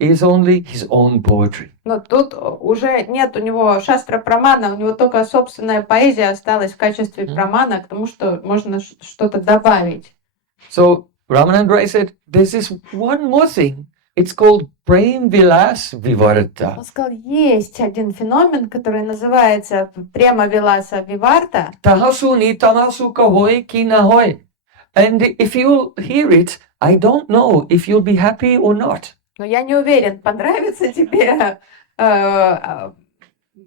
Is only his own poetry. Но тут уже нет у него шастра прамана, у него только собственная поэзия осталась в качестве прамана к тому, что можно что-то добавить. So Ramananda Rai said, there's this one more thing. It's called Prem Vilas Vivarta. Он сказал, есть один феномен, который называется Према Виласа Виварта. Tahasuni tamasu kahoy ki nahoy. And if you'll hear it, I don't know if you'll be happy or not. Но я не уверен, понравится тебе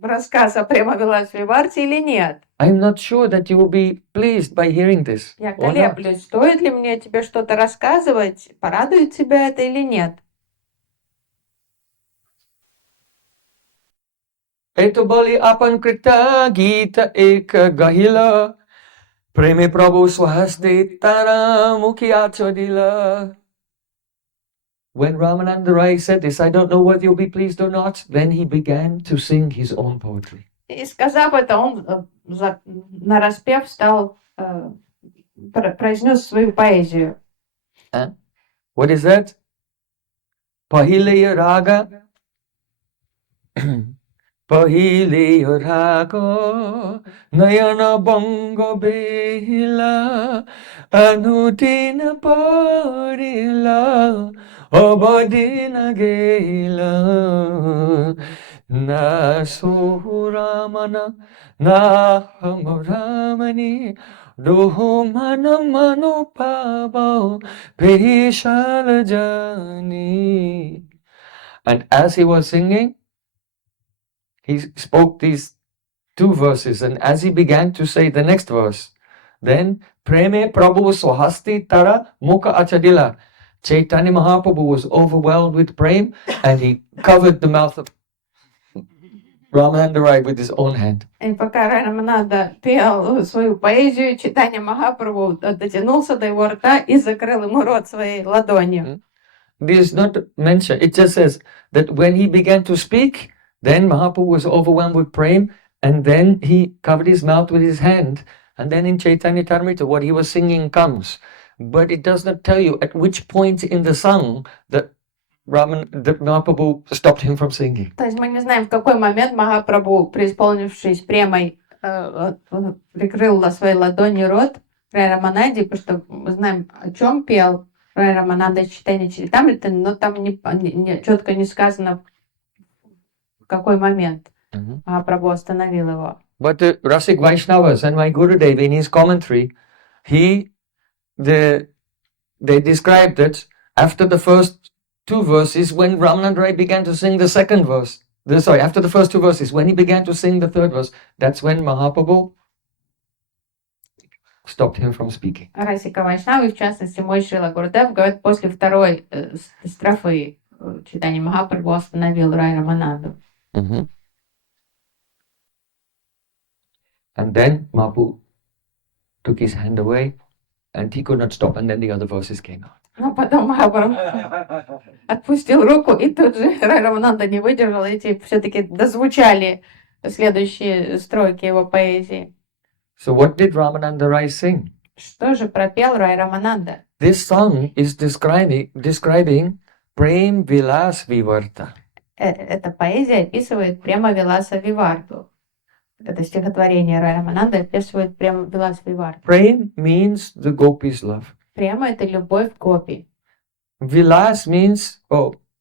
рассказ о Према Виласа Виварте или нет. I'm not sure that you will be pleased by hearing this. Я or not. колеблюсь, стоит ли мне тебе что-то рассказывать, порадует тебя это или нет. Eto bali apan krita gita ek gahila. Preme Prabhu swahasde tara mukhiya chodila. When Ramananda Rai said this, I don't know whether you'll be pleased or not, then he began to sing his own poetry. И сказав это, он нараспев стал, произнес свою поэзию. What is that? Pahile raga. Pahile raga. Nayana bongo behila. Anutina parila. Obadina gela. Na suramana. Na hamuramani. Dohumana manu pavo. Peshal jani. And as he was singing, he spoke these two verses, and as he began to say the next verse, then Preme Prabhu Swahasti Tara Mukha Achadila. Chaitanya Mahaprabhu was overwhelmed with prem, and he covered the mouth of Ramananda Rai with his own hand. И пока Рамананда пел свою поэзию, Чайтанья Махапрабху дотянулся до его рта и закрыл ему рот своей ладонью. This is not mentioned. It just says that when he began to speak, then Mahaprabhu was overwhelmed with prem, and then he covered his mouth with his hand, and then in Chaitanya Charitamrita what he was singing comes. But it does not tell you at which point in the song that Mahaprabhu stopped him from singing. То есть мы не знаем, в какой момент Махапрабху, преисполнившись премой, прикрыл своей ладонью рот Рай Рамананде, потому что мы знаем, о чем пел Рай Рамананда Чайтанья Чаритамриты, но там четко не сказано, в какой момент Махапрабху остановил его. But the Rasik Vaishnavas and my Gurudev in his commentary, they described that after the first two verses, when Ramananda Rai began to sing the second verse, after the first two verses, when he began to sing the third verse, that's when Mahaprabhu stopped him from speaking. Расика Вайшнавы, в частности, мой Шрила Гурудев, говорит, после второй строфы читания Махапрабху остановил Рай Рамананду. And then Mahaprabhu took his hand away and he could not stop, and then the other verses came out. Но потом Махапрабху отпустил руку, и тут же Рай Рамананда не выдержал, эти все-таки дозвучали следующие строки его поэзии. So what did Ramananda Rai sing? Что же пропел Рай Рамананда? This song is describing Prem Vilas Vivarta. Эта поэзия описывает Према Виласа Виварту. Это стихотворение Рай Рамананда описывает Према Виласа Виварту. Prem means the gopis' love. Према — это любовь гопи. Vilas means,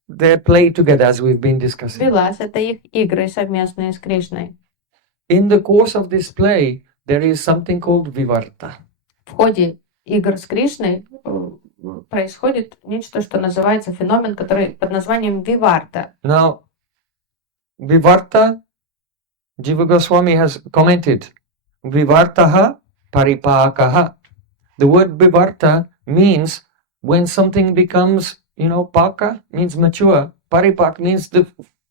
they play together, as we've been discussing. Вилас — это их игры совместные с Кришной. In the course of this play, there is something called Vivarta. В ходе игр с Кришной происходит нечто, что называется феномен, который под названием Виварта. Now, Vivarta, Jiva Goswami has commented, Vivartaha paripakaha. The word Vivarta means when something becomes, paka means mature, paripak means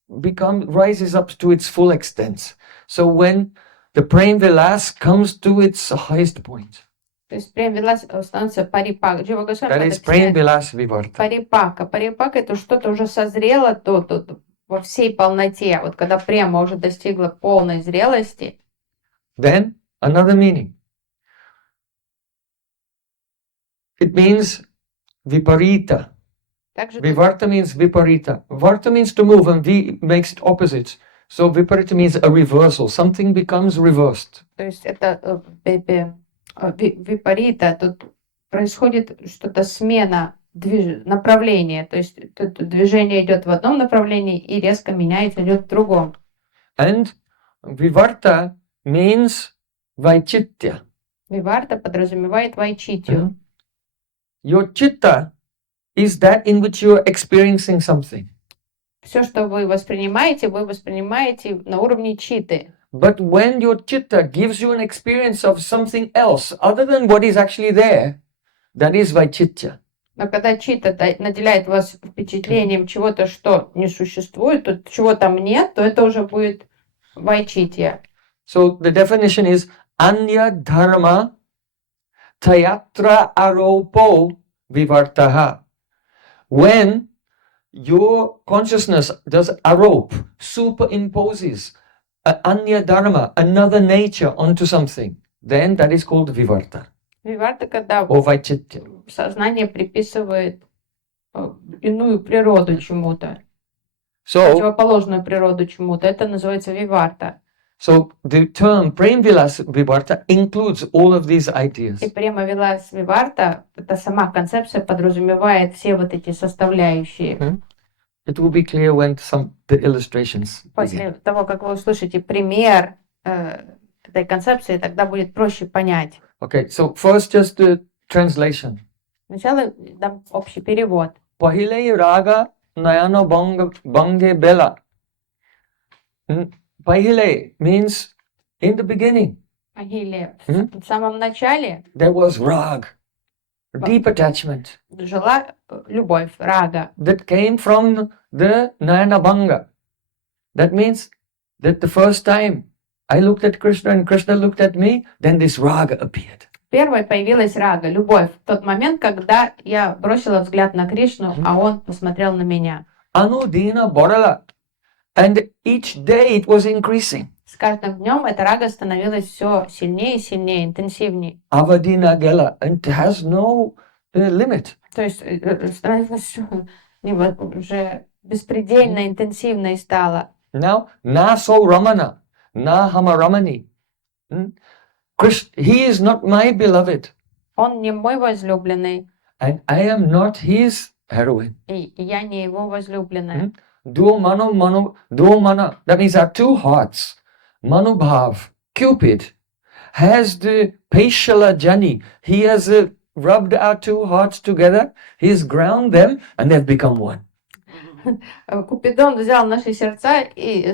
rises up to its full extent. So when the Prem Vilas comes to its highest point. То есть Прем Вилас становится парипак. Джива Госвами That is Prem Vilas Vivarta. парипака. Парипак — это что-то уже созрело во всей полноте. Вот когда Према уже достигла полной зрелости. Then another meaning. It means viparita. Также Vivarta means viparita. Varta means to move, and vi makes it opposite. So viparita means a reversal. Something becomes reversed. То есть это випарита. Тут происходит что-то смена направления. То есть тут движение идет в одном направлении и резко меняется, идет в другом. And vivarta means vaichitya. Виварта подразумевает вайчитию. Your chitta is that in which you are experiencing something. Все, что вы vоспринимаете на уровне читы. But when your chitta gives you an experience of something else other than what is actually there, that is vaichitya. Но когда чита наделяет вас впечатлением чего-то, что не существует, чего там нет, то это уже будет вайчитья. So the definition is anya dharma tayatra aropo vivartaha. When your consciousness does arope, superimposes anya dharma, another nature onto something, then that is called vivarta Виварта, когда or vaichitya. сознание приписывает иную природу чему-то, So, противоположную природу чему-то, это называется виварта. so the term Prem Vilas Vivarta includes all of these ideas. И Према Вилас Виварта, эта сама концепция подразумевает все вот эти составляющие. It will be clear when the illustrations begin. После того, как вы услышите пример этой концепции, тогда будет проще понять. Okay, so first just the translation. Сначала дам общий перевод. Pahile raga nayana bange bela. Pahile means in the beginning. Агиле. В самом начале There was rag, deep attachment жила любовь, рага. that came from the nayana banga. That means that the first time I looked at Krishna and Krishna looked at me, then this raga appeared. Первой появилась рага, любовь. В тот момент, когда я бросила взгляд на Кришну, а он посмотрел на меня. Anudina borala. And each day it was increasing. С каждым днем эта рага становилась все сильнее и сильнее, интенсивнее. Avadina gela. And it has no limit. То есть становилась всё уже беспредельно интенсивной стала. Now, na so Ramana, na hamaramani. He is not my beloved. Он не мой возлюбленный, And I am not his heroine. и я не его возлюбленная. Duo mana. That means our two hearts. Manubhav, Cupid, has the Peshala Jani. He has rubbed our two hearts together. He's ground them and they've become one. Купидон взял наши сердца и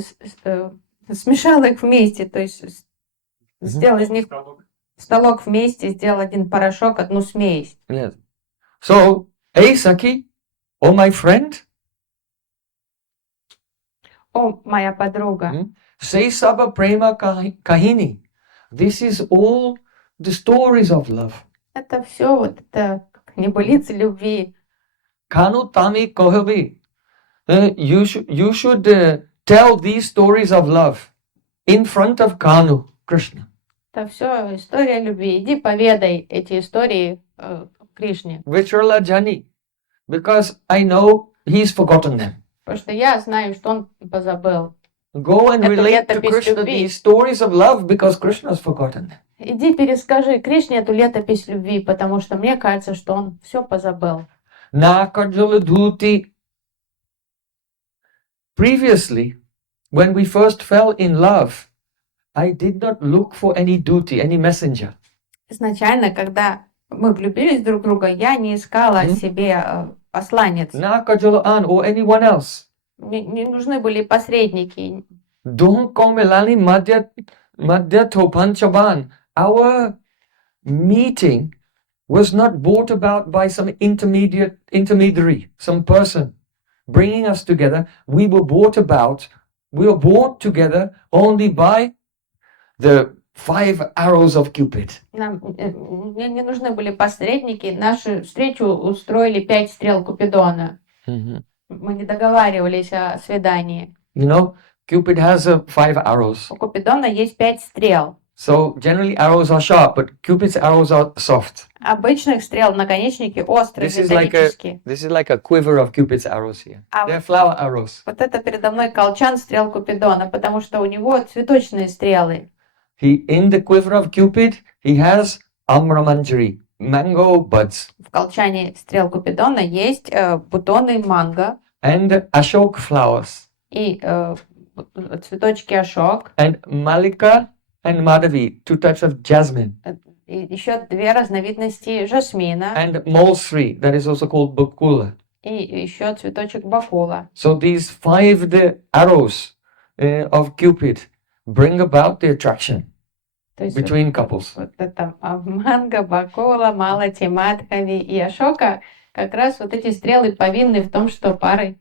смешал их вместе, то есть сделал из них столок вместе, сделал один порошок, одну смесь. Yes. So, hey Saki, oh my friend, О, моя подруга, say Saba Prema Kahini, This is all the stories of love. Это все вот это небылицы любви. Kanu tami kohabi. You should tell these stories of love in front of Kanu, Krishna. Это все история любви. Иди поведай эти истории Кришне. Vichrala Jani. Because I know he's forgotten them. Потому что я знаю, что он позабыл. Go and Это relate to летопись Krishna любви. these stories of love because Krishna's forgotten them. Иди перескажи Кришне эту летопись любви, потому что мне кажется, что он все позабыл. Nakajaladuti. Previously, when we first fell in love, I did not look for any duty, any messenger. Изначально, когда мы влюбились друг в друга, я не искала себе посланец. Nakajalaan or anyone else. Не нужны были посредники. Don't komelani madhya topanchaban. Our meeting was not brought about by some intermediary, some person bringing us together. We were brought together only by the 5 arrows of Cupid. Нам не нужны были посредники. Нашу встречу устроили 5 стрел Купидона. Мы не договаривались о свидании. You know, Cupid has 5 arrows. У Купидона есть 5 стрел. So generally arrows are sharp, but Cupid's arrows are soft. Обычных стрел наконечники острые, This is like a quiver of Cupid's arrows here. They're flower arrows. Вот это передо мной колчан стрел Купидона, потому что у него цветочные стрелы. In the quiver of Cupid, he has amramanjari, mango buds. В колчане стрел Купидона есть бутоны манго And ashok flowers. и цветочки ашок. And malika and madhavi, 2 types of jasmine. И еще 2 разновидности жасмина. And mulsri, that is also called bakula. И еще цветочек бакула. So these 5 the arrows of Cupid bring about the attraction between couples. Вот это манго, бакула, малати, мадхави и ашока, как раз вот эти стрелы повинны в том, что пары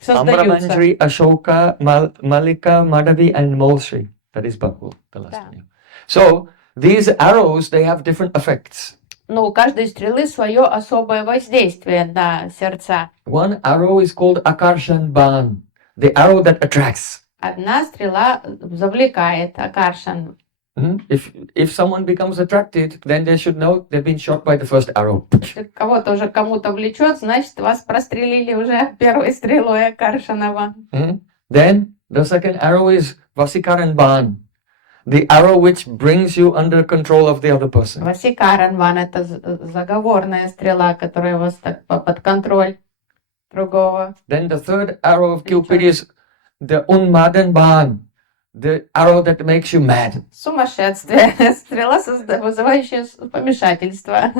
создаются. Amramanjari, ashoka, malika, madhavi and mulsri. That is bakul, the last one. So these arrows, they have different effects. Но у каждой стрелы свое особое воздействие на сердца. One arrow is called akarshan ban, the arrow that attracts. Одна стрела завлекает, акаршан. If someone becomes attracted, then they should know they've been shot by the first arrow. Если кого-то уже кому-то влечет, значит вас прострелили уже первой стрелой акаршанова. Then the second arrow is vasikaran ban, the arrow which brings you under control of the other person. Васикаранван — это заговорная стрела, которая вас так под контроль другого. Then the third arrow of Cupid is the unmadan ban, the arrow that makes you mad. Сумасшествие. Стрела, вызывающая помешательство.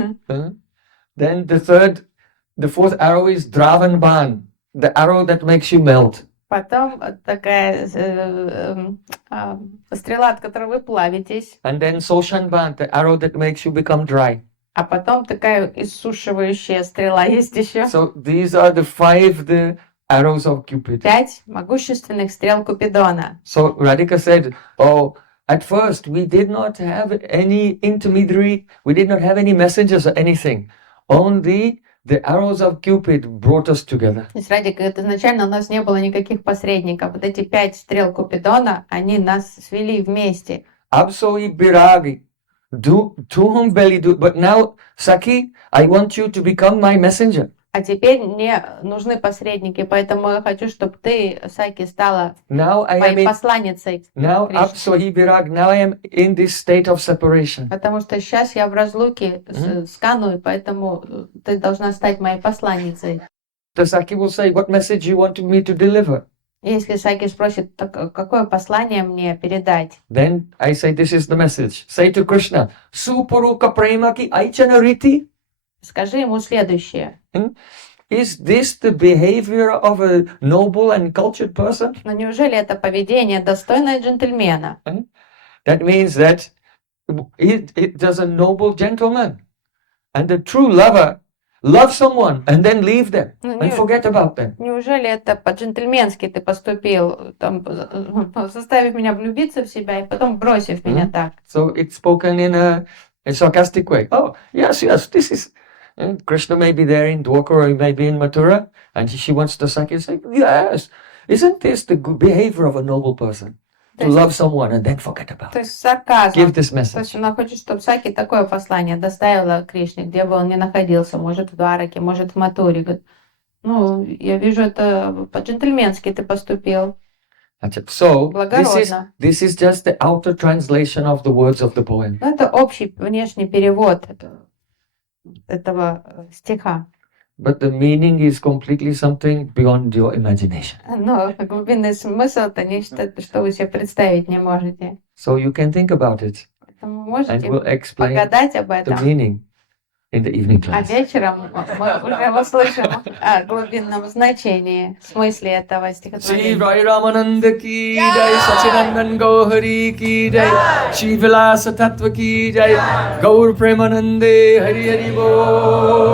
Then the fourth arrow is dravan ban, the arrow that makes you melt. Потом такая стрела, от которой вы плавитесь. And then soshan ban, the arrow that makes you become dry. А потом такая иссушивающая стрела есть еще. So these are the 5 the arrows of Cupid. 5 могущественных стрел Купидона. So Radhika said, oh, at first we did not have any intermediary, we did not have any messengers or anything. Only the arrows of Cupid brought us together. То есть, Радика, это изначально у нас не было никаких посредников. Вот эти 5 стрел Купидона, они нас свели вместе. Absoi biragi, to whom belly do, but now, Saki, I want you to become my messenger. А теперь мне нужны посредники, поэтому я хочу, чтобы ты, Саки, стала моей посланницей. Now, Absoi birag, now I am in this state of separation. Потому что сейчас я в разлуке с Кану, и поэтому ты должна стать моей посланницей. The Saki will say, what message you want me to deliver? Если Саки спросит, так какое послание мне передать? Then I say, this is the message. Say to Krishna, Supuruka premaki aichanariti. Скажи ему следующее. Is this the behavior of a noble and cultured person? Но неужели это поведение достойное джентльмена? That means that it does a noble gentleman. And the true lover Love someone and then leave them Ну, and forget about them. неужели это по-джентльменски ты поступил, там, заставив меня влюбиться в себя и потом бросив меня так? So it's spoken in a sarcastic way. Oh, yes, this is Krishna may be there in Dwarka or he may be in Mathura, and she wants to suck you. Say, yes, isn't this the good behavior of a noble person? To love someone and then forget about То it. есть сарказм. Give this То есть message. она хочет, чтобы Саки такое послание доставила Кришне, где бы он ни находился, может в Двараке, может в Матуре. Говорит, ну, я вижу, это по-джентльменски ты поступил. So Благородно. this is just the outer translation of the words of the poem. Ну, это общий внешний перевод этого стиха. But the meaning is completely something beyond your imagination. Но глубинный смысл это нечто, что вы себе представить не можете. So you can think about it, Поэтому and можете we'll explain погадать об the этом. meaning in the evening А class. вечером мы уже услышим о глубинном значении, смысле этого Shri стихотворения. Raya Ramananda ki jai, Sachidanand Gauri ki jai, Shri Vilasa Tattva ki jai, Gaur Premanande Hari Hari Bol.